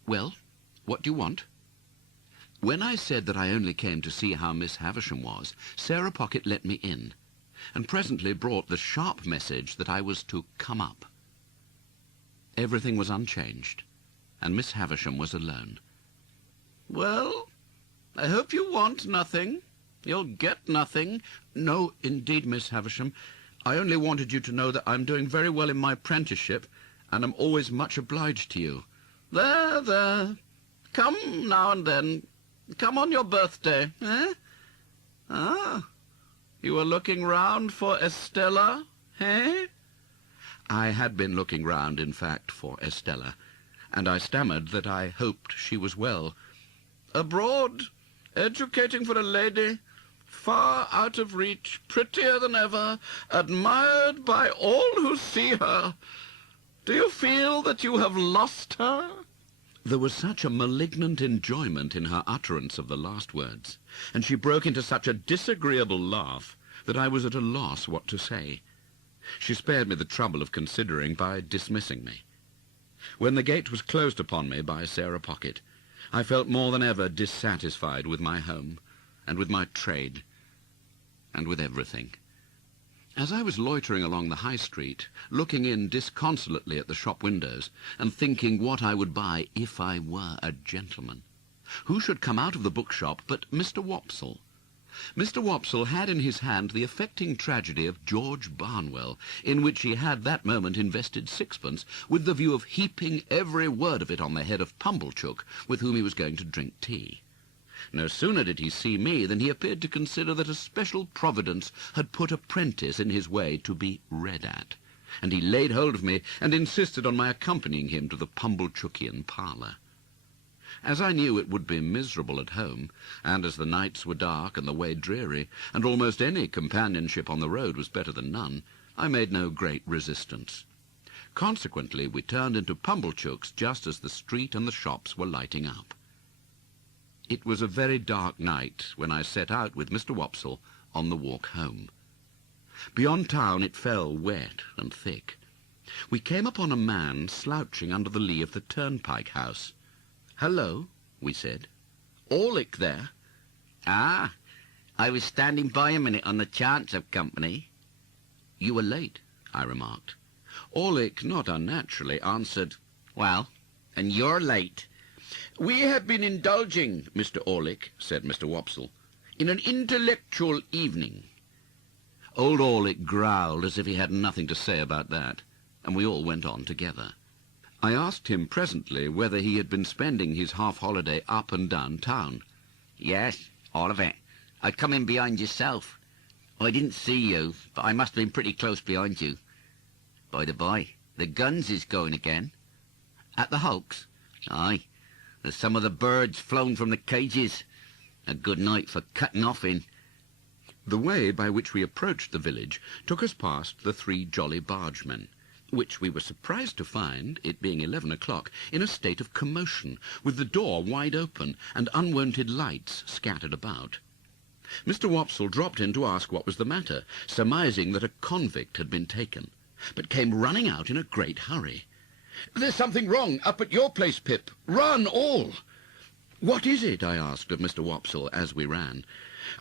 "Well, what do you want?" When I said that I only came to see how Miss Havisham was, Sarah Pocket let me in, and presently brought the sharp message that I was to come up. Everything was unchanged, and Miss Havisham was alone. "Well, I hope you want nothing. You'll get nothing." "No, indeed, Miss Havisham. I only wanted you to know that I'm doing very well in my apprenticeship, and am always much obliged to you." There. Come now and then. Come on your birthday, eh? Ah, you were looking round for Estella, eh? I had been looking round, in fact, for Estella, and I stammered that I hoped she was well. "Abroad, educating for a lady, far out of reach, prettier than ever, admired by all who see her. Do you feel that you have lost her?" There was such a malignant enjoyment in her utterance of the last words, and she broke into such a disagreeable laugh, that I was at a loss what to say. She spared me the trouble of considering by dismissing me. When the gate was closed upon me by Sarah Pocket, I felt more than ever dissatisfied with my home, and with my trade, and with everything. As I was loitering along the high street, looking in disconsolately at the shop windows, and thinking what I would buy if I were a gentleman, who should come out of the bookshop but Mr. Wopsle. Mr. Wopsle had in his hand the affecting tragedy of George Barnwell, in which he had that moment invested sixpence with the view of heaping every word of it on the head of Pumblechook, with whom he was going to drink tea. No sooner did he see me than he appeared to consider that a special providence had put a prentice in his way to be read at, and he laid hold of me and insisted on my accompanying him to the Pumblechookian parlour. As I knew it would be miserable at home, and as the nights were dark and the way dreary, and almost any companionship on the road was better than none, I made no great resistance. Consequently, we turned into Pumblechook's just as the street and the shops were lighting up. It was a very dark night when I set out with Mr. Wopsle on the walk home. Beyond town it fell wet and thick. We came upon a man slouching under the lee of the turnpike house. "Hello," we said. "Orlick there?" "Ah, I was standing by a minute on the chance of company." "You were late," I remarked. Orlick, not unnaturally, answered, "Well, and you're late." "We have been indulging, Mr. Orlick," said Mr. Wopsle, "in an intellectual evening." Old Orlick growled as if he had nothing to say about that, and we all went on together. I asked him presently whether he had been spending his half-holiday up and down town. "Yes, all of it. I'd come in behind yourself. I didn't see you, but I must have been pretty close behind you. By the by, the guns is going again." "At the hulks?" "Aye, there's some of the birds flown from the cages. A good night for cutting off in." The way by which we approached the village took us past the Three Jolly Bargemen, which we were surprised to find, it being 11 o'clock, in a state of commotion, with the door wide open and unwonted lights scattered about. Mr. Wopsle dropped in to ask what was the matter, surmising that a convict had been taken, but came running out in a great hurry. "There's something wrong up at your place, Pip. Run, all!" "What is it?" I asked of Mr. Wopsle as we ran.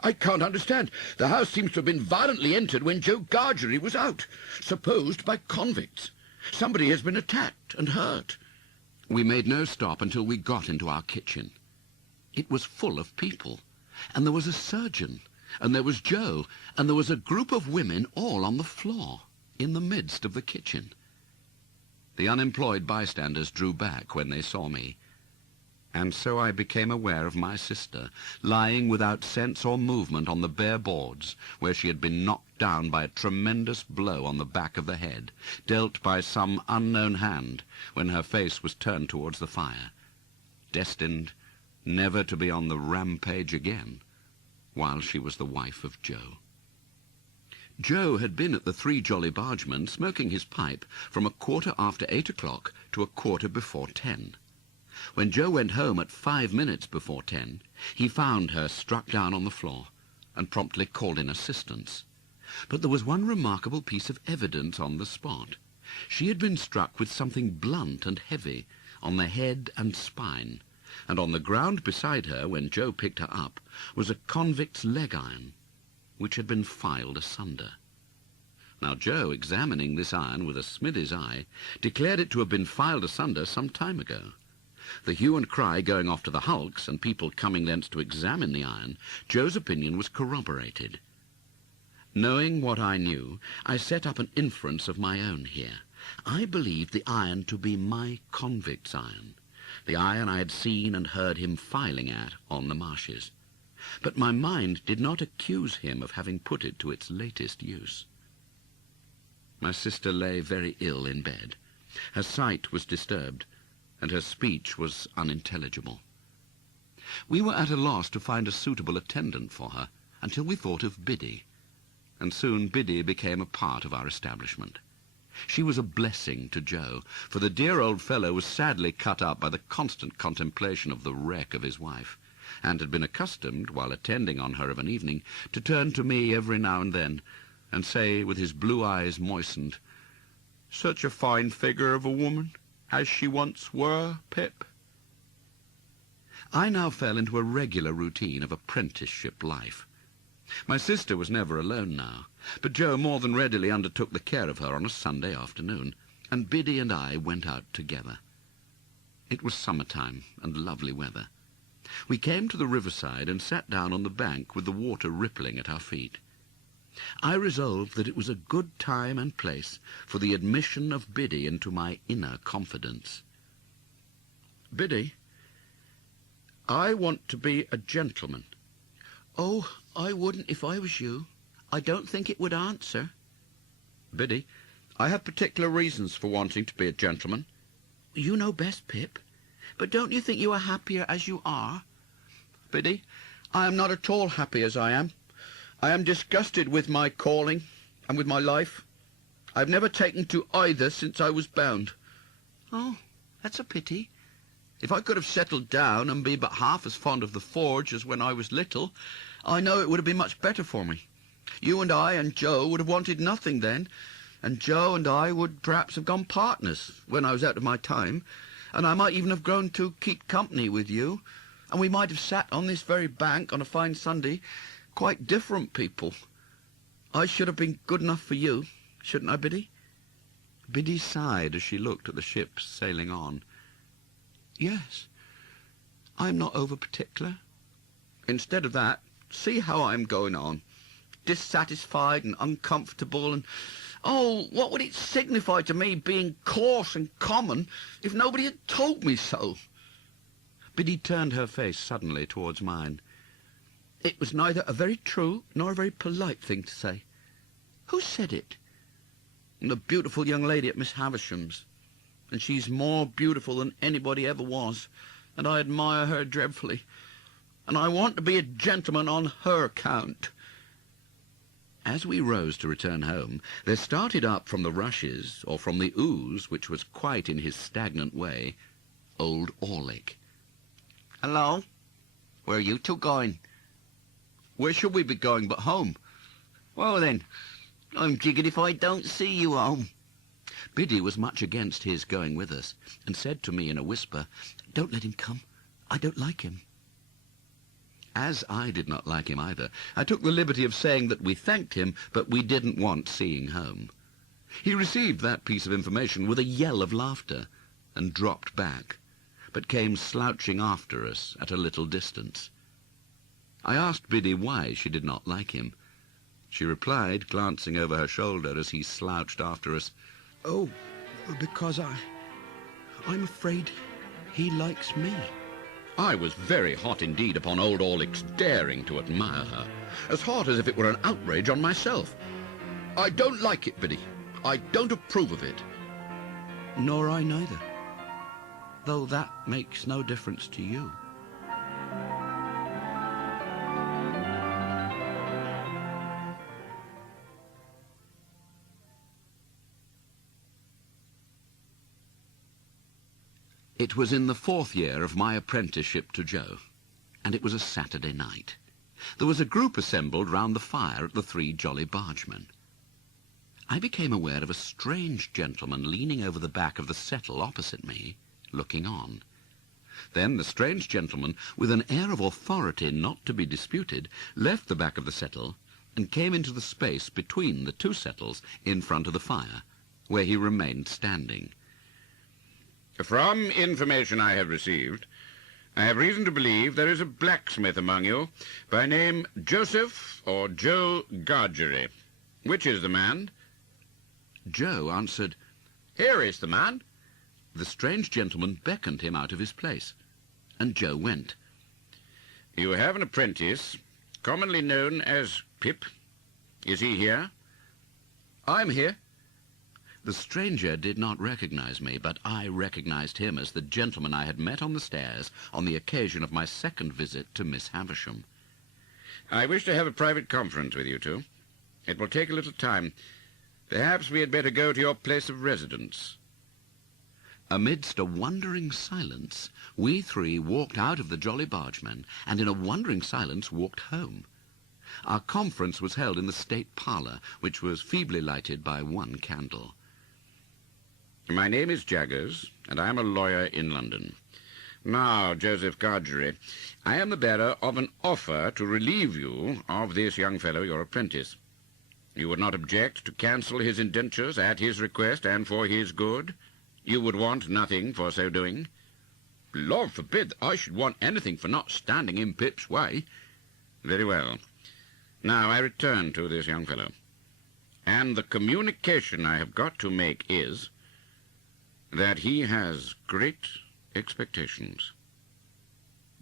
"I can't understand. The house seems to have been violently entered when Joe Gargery was out, supposed by convicts. Somebody has been attacked and hurt." We made no stop until we got into our kitchen. It was full of people, and there was a surgeon, and there was Joe, and there was a group of women all on the floor, in the midst of the kitchen. The unemployed bystanders drew back when they saw me, and so I became aware of my sister, lying without sense or movement on the bare boards, where she had been knocked down by a tremendous blow on the back of the head, dealt by some unknown hand when her face was turned towards the fire, destined never to be on the rampage again, while she was the wife of Joe. Joe had been at the Three Jolly Bargemen smoking his pipe from 8:15 o'clock to 10:15. When Joe went home at 5 minutes before 10, he found her struck down on the floor and promptly called in assistance. But there was one remarkable piece of evidence on the spot. She had been struck with something blunt and heavy on the head and spine, and on the ground beside her, when Joe picked her up, was a convict's leg iron, which had been filed asunder. Now Joe, examining this iron with a smithy's eye, declared it to have been filed asunder some time ago. The hue and cry going off to the hulks, and people coming thence to examine the iron, Joe's opinion was corroborated. Knowing what I knew, I set up an inference of my own here. I believed the iron to be my convict's iron, the iron I had seen and heard him filing at on the marshes. But my mind did not accuse him of having put it to its latest use. My sister lay very ill in bed. Her sight was disturbed, and her speech was unintelligible. We were at a loss to find a suitable attendant for her until we thought of Biddy, and soon Biddy became a part of our establishment. She was a blessing to Joe, for the dear old fellow was sadly cut up by the constant contemplation of the wreck of his wife, and had been accustomed, while attending on her of an evening, to turn to me every now and then, and say, with his blue eyes moistened, "Such a fine figure of a woman as she once were, Pip." I now fell into a regular routine of apprenticeship life. My sister was never alone now, but Joe more than readily undertook the care of her on a Sunday afternoon, and Biddy and I went out together. It was summertime and lovely weather. We came to the riverside and sat down on the bank with the water rippling at our feet. I resolved that it was a good time and place for the admission of Biddy into my inner confidence. "Biddy, I want to be a gentleman." "Oh, I wouldn't if I was you. I don't think it would answer." "Biddy, I have particular reasons for wanting to be a gentleman." "You know best, Pip. But don't you think you are happier as you are?" "Biddy, I am not at all happy as I am. I am disgusted with my calling and with my life. I have never taken to either since I was bound." "Oh, that's a pity." If I could have settled down and be but half as fond of the forge as when I was little, I know it would have been much better for me. You and I and Joe would have wanted nothing then, and Joe and I would perhaps have gone partners when I was out of my time, and I might even have grown to keep company with you, and we might have sat on this very bank on a fine Sunday, quite different people. I should have been good enough for you, shouldn't I, Biddy?" Biddy sighed as she looked at the ships sailing on. "Yes, I'm not over-particular. Instead of that, see how I'm going on, dissatisfied and uncomfortable, and, oh, what would it signify to me being coarse and common if nobody had told me so?" Biddy turned her face suddenly towards mine. "It was neither a very true nor a very polite thing to say." "Who said it?" "The beautiful young lady at Miss Havisham's. And she's more beautiful than anybody ever was, and I admire her dreadfully, and I want to be a gentleman on her account." As we rose to return home, there started up from the rushes, or from the ooze, which was quite in his stagnant way, old Orlick. "Hello? Where are you two going?" "Where should we be going but home?" "Well then, I'm jiggered if I don't see you home." Biddy was much against his going with us, and said to me in a whisper, "Don't let him come. I don't like him." As I did not like him either, I took the liberty of saying that we thanked him, but we didn't want seeing home. He received that piece of information with a yell of laughter, and dropped back, but came slouching after us at a little distance. I asked Biddy why she did not like him. She replied, glancing over her shoulder as he slouched after us, "Oh, because I'm afraid he likes me." I was very hot indeed upon old Orlick's daring to admire her, as hot as if it were an outrage on myself. "I don't like it, Biddy. I don't approve of it." "Nor I neither, though that makes no difference to you." It was in the 4th year of my apprenticeship to Joe, and it was a Saturday night. There was a group assembled round the fire at the Three Jolly Bargemen. I became aware of a strange gentleman leaning over the back of the settle opposite me, looking on. Then the strange gentleman, with an air of authority not to be disputed, left the back of the settle and came into the space between the two settles in front of the fire, where he remained standing. "From information I have received, I have reason to believe there is a blacksmith among you by name Joseph or Joe Gargery. Which is the man?" Joe answered, "Here is the man." The strange gentleman beckoned him out of his place, and Joe went. "You have an apprentice, commonly known as Pip. Is he here?" "I'm here." The stranger did not recognize me, but I recognized him as the gentleman I had met on the stairs on the occasion of my second visit to Miss Havisham. "I wish to have a private conference with you two. It will take a little time. Perhaps we had better go to your place of residence." Amidst a wondering silence, we three walked out of the Jolly Bargemen, and in a wondering silence walked home. Our conference was held in the state parlour, which was feebly lighted by one candle. "My name is Jaggers, and I am a lawyer in London. Now, Joseph Gargery, I am the bearer of an offer to relieve you of this young fellow, your apprentice. You would not object to cancel his indentures at his request and for his good? You would want nothing for so doing?" Lord forbid that I should want anything for not standing in Pip's way. Very well. Now I return to this young fellow. And the communication I have got to make is that he has great expectations.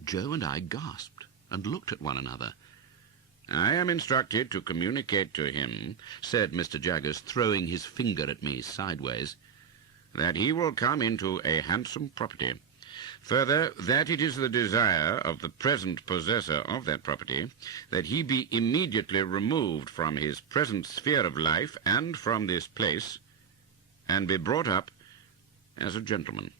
Joe and I gasped and looked at one another. I am instructed to communicate to him, said Mr. Jaggers, throwing his finger at me sideways, that he will come into a handsome property. Further, that it is the desire of the present possessor of that property that he be immediately removed from his present sphere of life and from this place, and be brought up as a gentleman.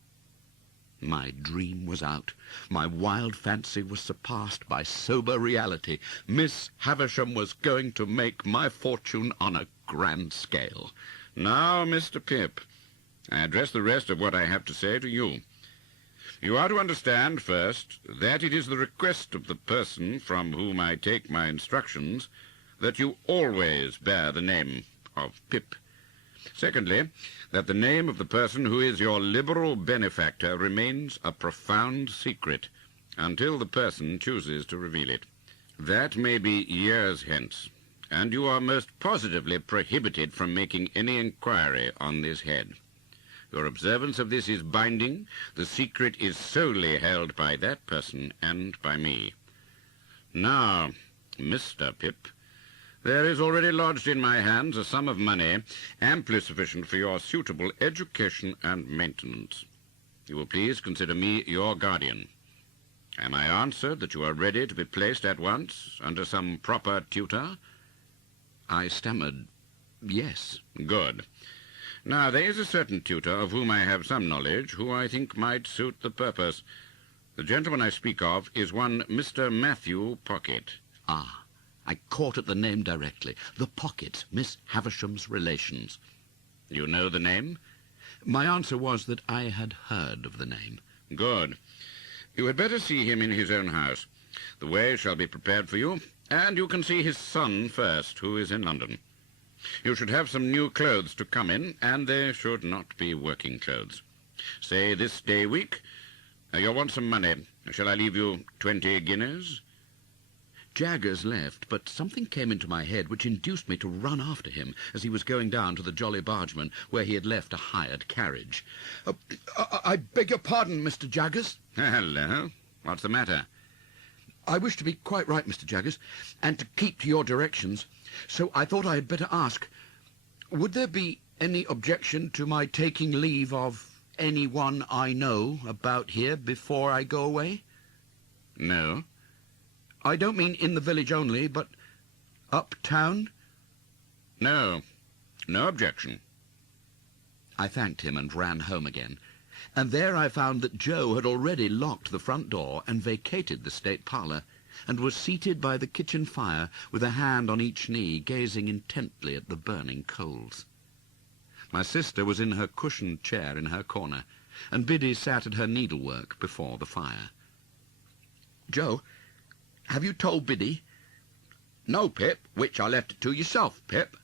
My dream was out. My wild fancy was surpassed by sober reality. Miss Havisham was going to make my fortune on a grand scale. Now, Mr. Pip, I address the rest of what I have to say to you. You are to understand, first, that it is the request of the person from whom I take my instructions that you always bear the name of Pip. Secondly, that the name of the person who is your liberal benefactor remains a profound secret until the person chooses to reveal it. That may be years hence, and you are most positively prohibited from making any inquiry on this head. Your observance of this is binding. The secret is solely held by that person and by me. Now, Mr. Pip, there is already lodged in my hands a sum of money amply sufficient for your suitable education and maintenance. You will please consider me your guardian. Am I answered that you are ready to be placed at once under some proper tutor? I stammered, yes. Good. Now, there is a certain tutor of whom I have some knowledge, who I think might suit the purpose. The gentleman I speak of is one Mr. Matthew Pocket. Ah, I caught at the name directly. The Pockets, Miss Havisham's relations. You know the name? My answer was that I had heard of the name. Good. You had better see him in his own house. The way shall be prepared for you, and you can see his son first, who is in London. You should have some new clothes to come in, and they should not be working clothes. Say this day week. You'll want some money. Shall I leave you 20 guineas? Jaggers left, but something came into my head which induced me to run after him as he was going down to the Jolly Bargeman, where he had left a hired carriage. I beg your pardon, Mr. Jaggers. Hello. What's the matter? I wish to be quite right, Mr. Jaggers, and to keep to your directions. So I thought I had better ask, would there be any objection to my taking leave of anyone I know about here before I go away? No. I don't mean in the village only, but uptown? No. No objection. I thanked him and ran home again, and there I found that Joe had already locked the front door and vacated the state parlour, and was seated by the kitchen fire with a hand on each knee, gazing intently at the burning coals. My sister was in her cushioned chair in her corner, and Biddy sat at her needlework before the fire. Joe, have you told Biddy? No, Pip, which I left it to yourself, Pip.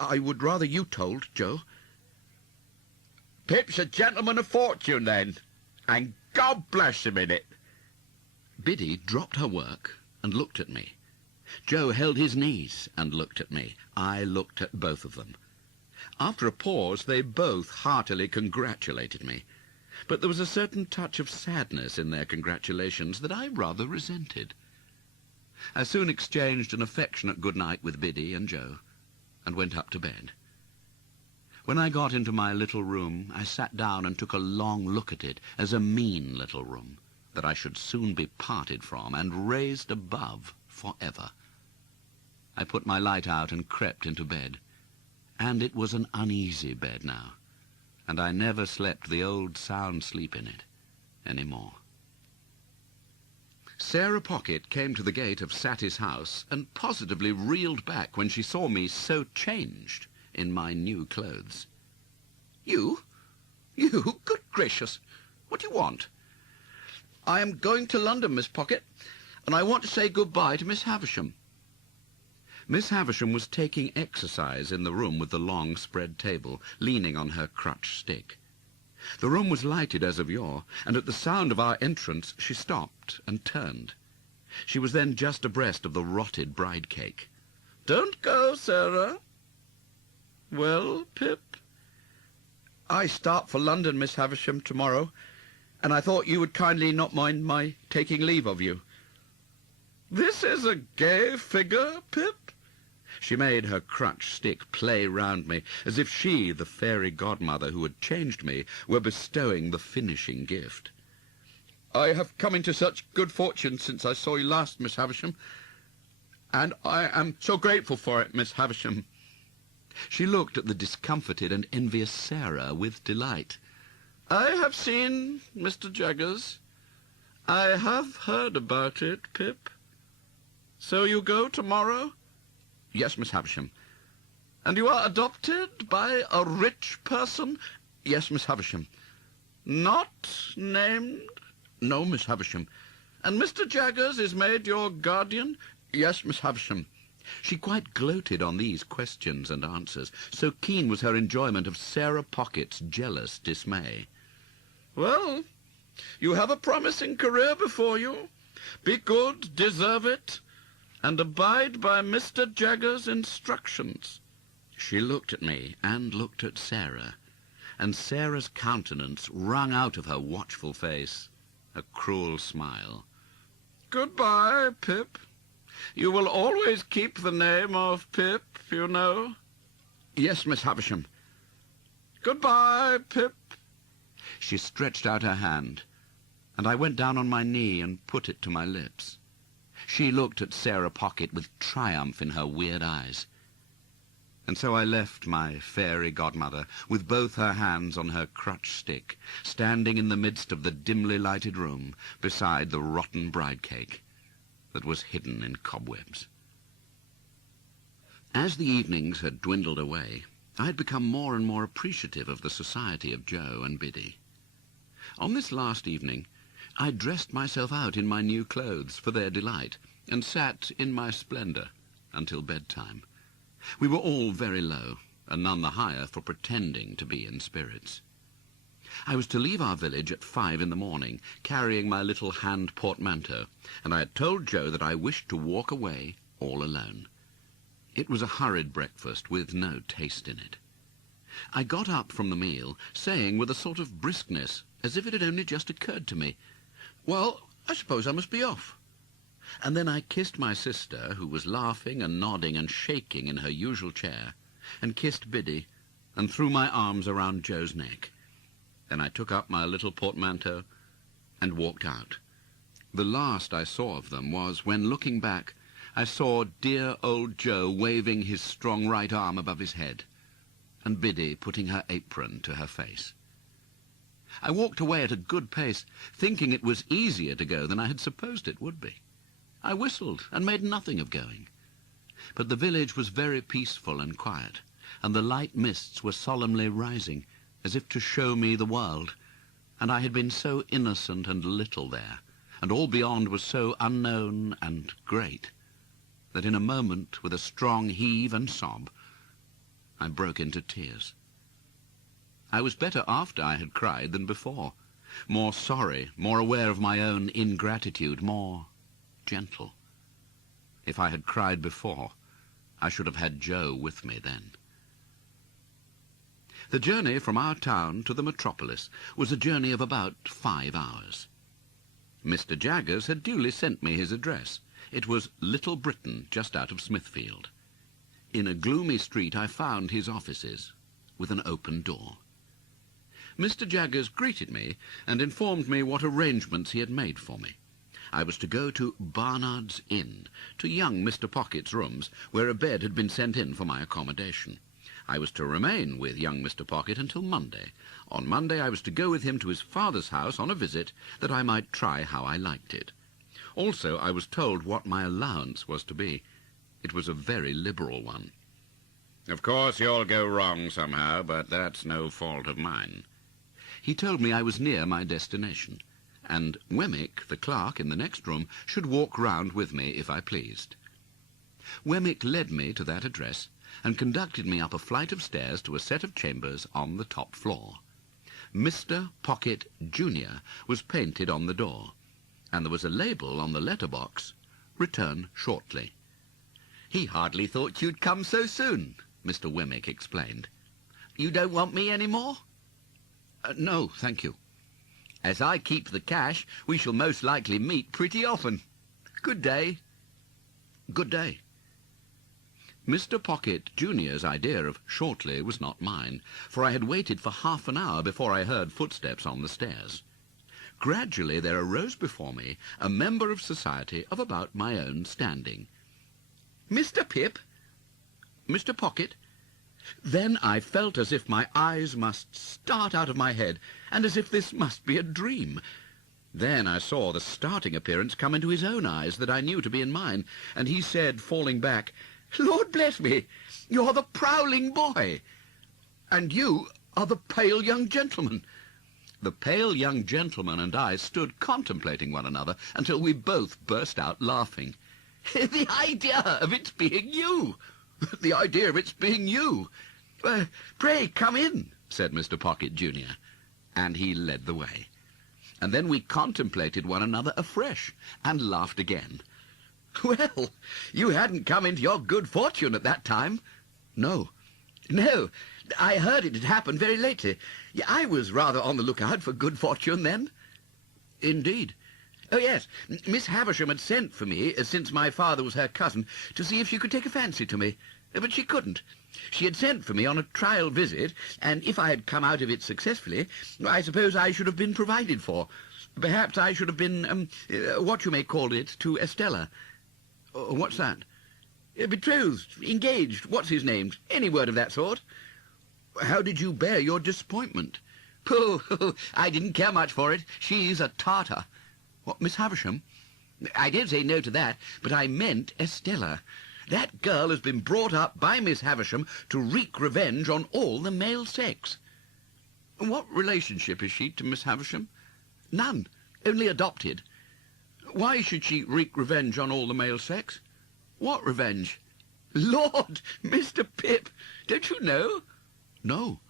I would rather you told, Joe. Pip's a gentleman of fortune, then, and God bless him in it. Biddy dropped her work and looked at me. Joe held his knees and looked at me. I looked at both of them. After a pause, they both heartily congratulated me. But there was a certain touch of sadness in their congratulations that I rather resented. I soon exchanged an affectionate good night with Biddy and Joe, and went up to bed. When I got into my little room, I sat down and took a long look at it as a mean little room that I should soon be parted from and raised above forever. I put my light out and crept into bed, and it was an uneasy bed now, and I never slept the old sound sleep in it any more. Sarah Pocket came to the gate of Satis' house and positively reeled back when she saw me so changed in my new clothes. You? Good gracious! What do you want? I am going to London, Miss Pocket, and I want to say good-bye to Miss Havisham. Miss Havisham was taking exercise in the room with the long spread table, leaning on her crutch stick. The room was lighted as of yore, and at the sound of our entrance she stopped and turned. She was then just abreast of the rotted bride cake. "Don't go, Sarah." "Well, Pip?" "I start for London, Miss Havisham, tomorrow, and I thought you would kindly not mind my taking leave of you." "This is a gay figure, Pip." She made her crutch stick play round me, as if she, the fairy godmother who had changed me, were bestowing the finishing gift. "I have come into such good fortune since I saw you last, Miss Havisham, and I am so grateful for it, Miss Havisham." She looked at the discomfited and envious Sarah with delight. "I have seen Mr. Jaggers. I have heard about it, Pip. So you go tomorrow?" "Yes, Miss Havisham." "And you are adopted by a rich person?" "Yes, Miss Havisham." "Not named?" "No, Miss Havisham." "And Mr. Jaggers is made your guardian?" "Yes, Miss Havisham." She quite gloated on these questions and answers, so keen was her enjoyment of Sarah Pocket's jealous dismay. "Well, you have a promising career before you. Be good, deserve it, and abide by Mr. Jaggers' instructions." She looked at me and looked at Sarah, and Sarah's countenance wrung out of her watchful face a cruel smile. "Goodbye, Pip. You will always keep the name of Pip, you know." "Yes, Miss Havisham." "Goodbye, Pip." She stretched out her hand, and I went down on my knee and put it to my lips. She looked at Sarah Pocket with triumph in her weird eyes. And so I left my fairy godmother, with both her hands on her crutch stick, standing in the midst of the dimly lighted room, beside the rotten bride cake that was hidden in cobwebs. As the evenings had dwindled away, I had become more and more appreciative of the society of Joe and Biddy. On this last evening, I dressed myself out in my new clothes for their delight, and sat in my splendour until bedtime. We were all very low, and none the higher for pretending to be in spirits. I was to leave our village at 5 in the morning, carrying my little hand portmanteau, and I had told Joe that I wished to walk away all alone. It was a hurried breakfast with no taste in it. I got up from the meal, saying with a sort of briskness, as if it had only just occurred to me, "Well, I suppose I must be off." And then I kissed my sister, who was laughing and nodding and shaking in her usual chair, and kissed Biddy, and threw my arms around Joe's neck. Then I took up my little portmanteau and walked out. The last I saw of them was when, looking back, I saw dear old Joe waving his strong right arm above his head, and Biddy putting her apron to her face. I walked away at a good pace, thinking it was easier to go than I had supposed it would be. I whistled and made nothing of going. But the village was very peaceful and quiet, and the light mists were solemnly rising, as if to show me the world, and I had been so innocent and little there, and all beyond was so unknown and great, that in a moment, with a strong heave and sob, I broke into tears. I was better after I had cried than before, more sorry, more aware of my own ingratitude, more gentle. If I had cried before, I should have had Joe with me then. The journey from our town to the metropolis was a journey of about 5 hours. Mr. Jaggers had duly sent me his address. It was Little Britain, just out of Smithfield. In a gloomy street I found his offices, with an open door. Mr. Jaggers greeted me and informed me what arrangements he had made for me. I was to go to Barnard's Inn, to young Mr. Pocket's rooms, where a bed had been sent in for my accommodation. I was to remain with young Mr. Pocket until Monday. On Monday I was to go with him to his father's house on a visit, that I might try how I liked it. Also, I was told what my allowance was to be. It was a very liberal one. Of course you'll go wrong somehow, but that's no fault of mine. He told me I was near my destination, and Wemmick, the clerk in the next room, should walk round with me if I pleased. Wemmick led me to that address, and conducted me up a flight of stairs to a set of chambers on the top floor. Mr. Pocket, Jr. was painted on the door, and there was a label on the letterbox, "Return shortly." "He hardly thought you'd come so soon," Mr. Wemmick explained. "You don't want me any more?" "No, thank you." "As I keep the cash, we shall most likely meet pretty often. Good day." "Good day." Mr. Pocket, Jr.'s idea of shortly was not mine, for I had waited for half an hour before I heard footsteps on the stairs. Gradually there arose before me a member of society of about my own standing. "Mr. Pip?" "Mr. Pocket?" Then I felt as if my eyes must start out of my head, and as if this must be a dream. Then I saw the starting appearance come into his own eyes that I knew to be in mine, and he said, falling back, "Lord bless me, you're the prowling boy. And you are the pale young gentleman." The pale young gentleman and I stood contemplating one another until we both burst out laughing. "The idea of its being you! The idea of its being you! Pray come in," said Mr. Pocket, Jr., and he led the way. And then we contemplated one another afresh, and laughed again. "Well, you hadn't come into your good fortune at that time." "No." "No, I heard it had happened very lately. I was rather on the lookout for good fortune then." "Indeed?" "Oh, yes. Miss Havisham had sent for me, since my father was her cousin, to see if she could take a fancy to me. But she couldn't. She had sent for me on a trial visit, and if I had come out of it successfully, I suppose I should have been provided for. Perhaps I should have been, what you may call it, to Estella." "What's that?" "Betrothed, engaged, what's his name, any word of that sort." "How did you bear your disappointment?" "Pooh, I didn't care much for it. She's a Tartar." "What, Miss Havisham?" "I don't say no to that, but I meant Estella. That girl has been brought up by Miss Havisham to wreak revenge on all the male sex." "What relationship is she to Miss Havisham?" "None, only adopted." "Why should she wreak revenge on all the male sex?" "What revenge?" "Lord, Mr. Pip, don't you know?" "No."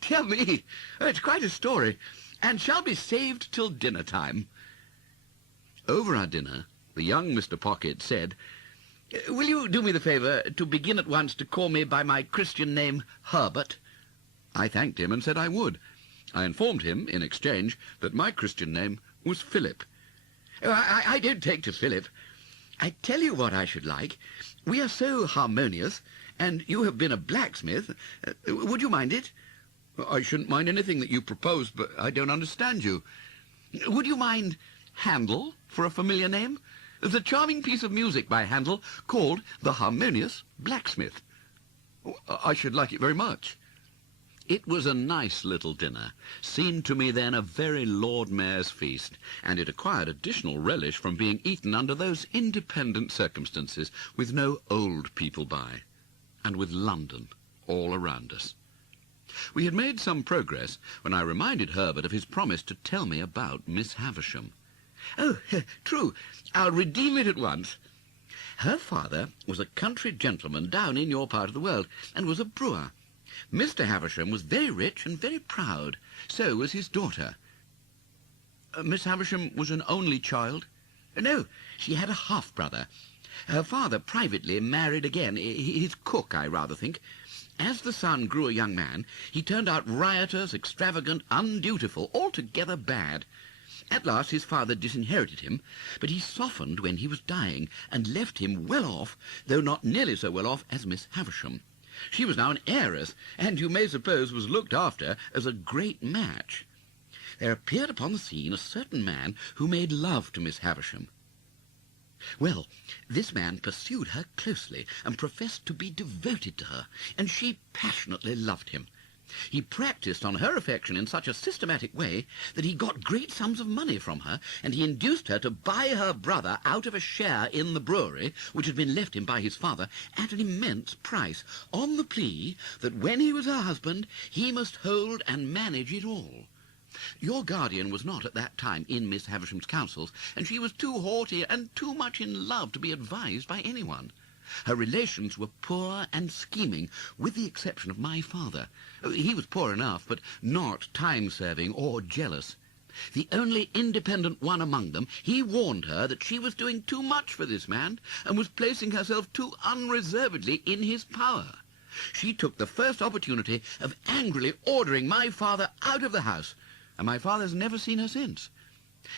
"Dear me, it's quite a story, and shall be saved till dinner time." Over our dinner, the young Mr. Pocket said, "Will you do me the favour to begin at once to call me by my Christian name, Herbert?" I thanked him and said I would. I informed him, in exchange, that my Christian name was Philip. I don't take to Philip. I tell you what I should like. We are so harmonious, and you have been a blacksmith. Would you mind it?" "I shouldn't mind anything that you propose, but I don't understand you." "Would you mind Handel for a familiar name? There's a charming piece of music by Handel called The Harmonious Blacksmith." "I should like it very much." It was a nice little dinner, seemed to me then a very Lord Mayor's feast, and it acquired additional relish from being eaten under those independent circumstances, with no old people by, and with London all around us. We had made some progress when I reminded Herbert of his promise to tell me about Miss Havisham. "Oh, true. I'll redeem it at once. Her father was a country gentleman down in your part of the world, and was a brewer. Mr. Havisham was very rich and very proud. So was his daughter." "Miss Havisham was an only child?" "No, she had a half-brother. Her father privately married again, his cook, I rather think. As the son grew a young man, he turned out riotous, extravagant, undutiful, altogether bad. At last his father disinherited him, but he softened when he was dying, and left him well off, though not nearly so well off as Miss Havisham. She was now an heiress, and you may suppose was looked after as a great match. There appeared upon the scene a certain man who made love to Miss Havisham. Well, this man pursued her closely, and professed to be devoted to her, and she passionately loved him. He practised on her affection in such a systematic way that he got great sums of money from her, and he induced her to buy her brother out of a share in the brewery, which had been left him by his father, at an immense price, on the plea that when he was her husband, he must hold and manage it all. Your guardian was not at that time in Miss Havisham's counsels, and she was too haughty and too much in love to be advised by anyone. Her relations were poor and scheming, with the exception of my father. He was poor enough, but not time-serving or jealous. The only independent one among them, he warned her that she was doing too much for this man and was placing herself too unreservedly in his power. She took the first opportunity of angrily ordering my father out of the house, and my father's never seen her since.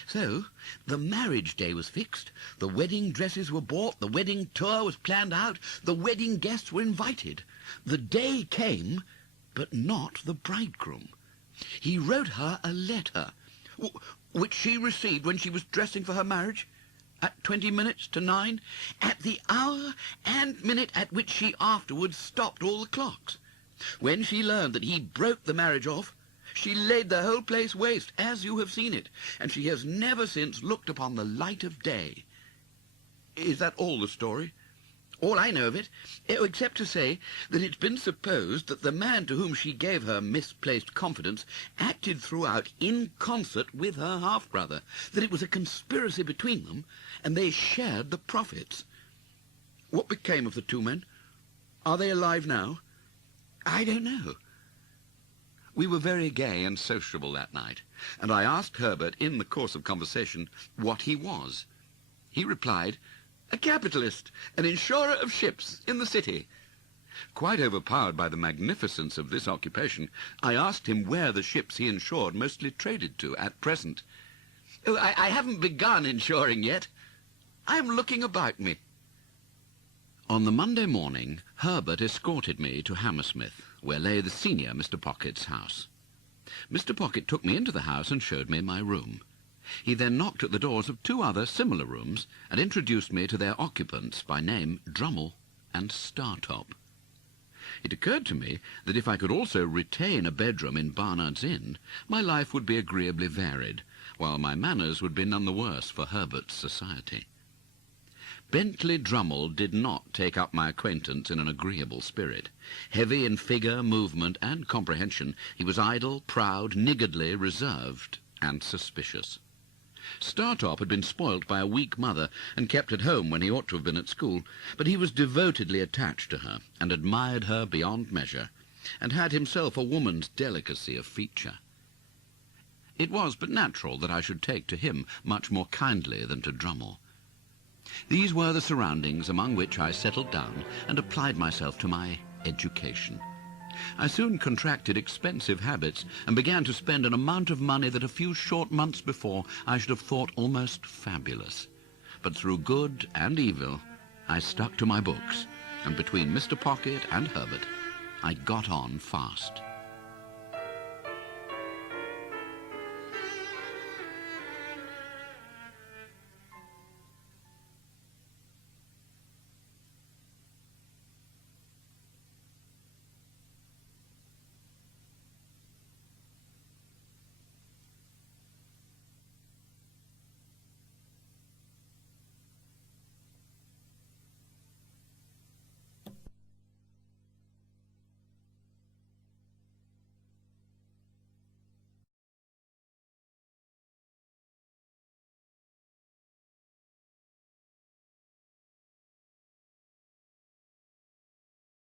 So, the marriage day was fixed, the wedding dresses were bought, the wedding tour was planned out, the wedding guests were invited. The day came, but not the bridegroom. He wrote her a letter, which she received when she was dressing for her marriage, at 20 minutes to 9, at the hour and minute at which she afterwards stopped all the clocks. When she learned that he broke the marriage off, she laid the whole place waste, as you have seen it, and she has never since looked upon the light of day. Is that all the story? All I know of it, except to say that it's been supposed that the man to whom she gave her misplaced confidence acted throughout in concert with her half-brother, that it was a conspiracy between them, and they shared the profits. What became of the two men? Are they alive now? I don't know. We were very gay and sociable that night, and I asked Herbert in the course of conversation what he was. He replied, "A capitalist, an insurer of ships in the city." Quite overpowered by the magnificence of this occupation, I asked him where the ships he insured mostly traded to at present. I haven't begun insuring yet. I am looking about me." On the Monday morning, Herbert escorted me to Hammersmith, where lay the senior Mr. Pocket's house. Mr. Pocket took me into the house and showed me my room. He then knocked at the doors of two other similar rooms and introduced me to their occupants by name Drummle and Startop. It occurred to me that if I could also retain a bedroom in Barnard's Inn, my life would be agreeably varied, while my manners would be none the worse for Herbert's society. Bentley Drummle did not take up my acquaintance in an agreeable spirit. Heavy in figure, movement, and comprehension, he was idle, proud, niggardly, reserved, and suspicious. Startop had been spoilt by a weak mother and kept at home when he ought to have been at school, but he was devotedly attached to her and admired her beyond measure, and had himself a woman's delicacy of feature. It was but natural that I should take to him much more kindly than to Drummle. These were the surroundings among which I settled down and applied myself to my education. I soon contracted expensive habits and began to spend an amount of money that a few short months before I should have thought almost fabulous. But through good and evil, I stuck to my books, and between Mr. Pocket and Herbert, I got on fast.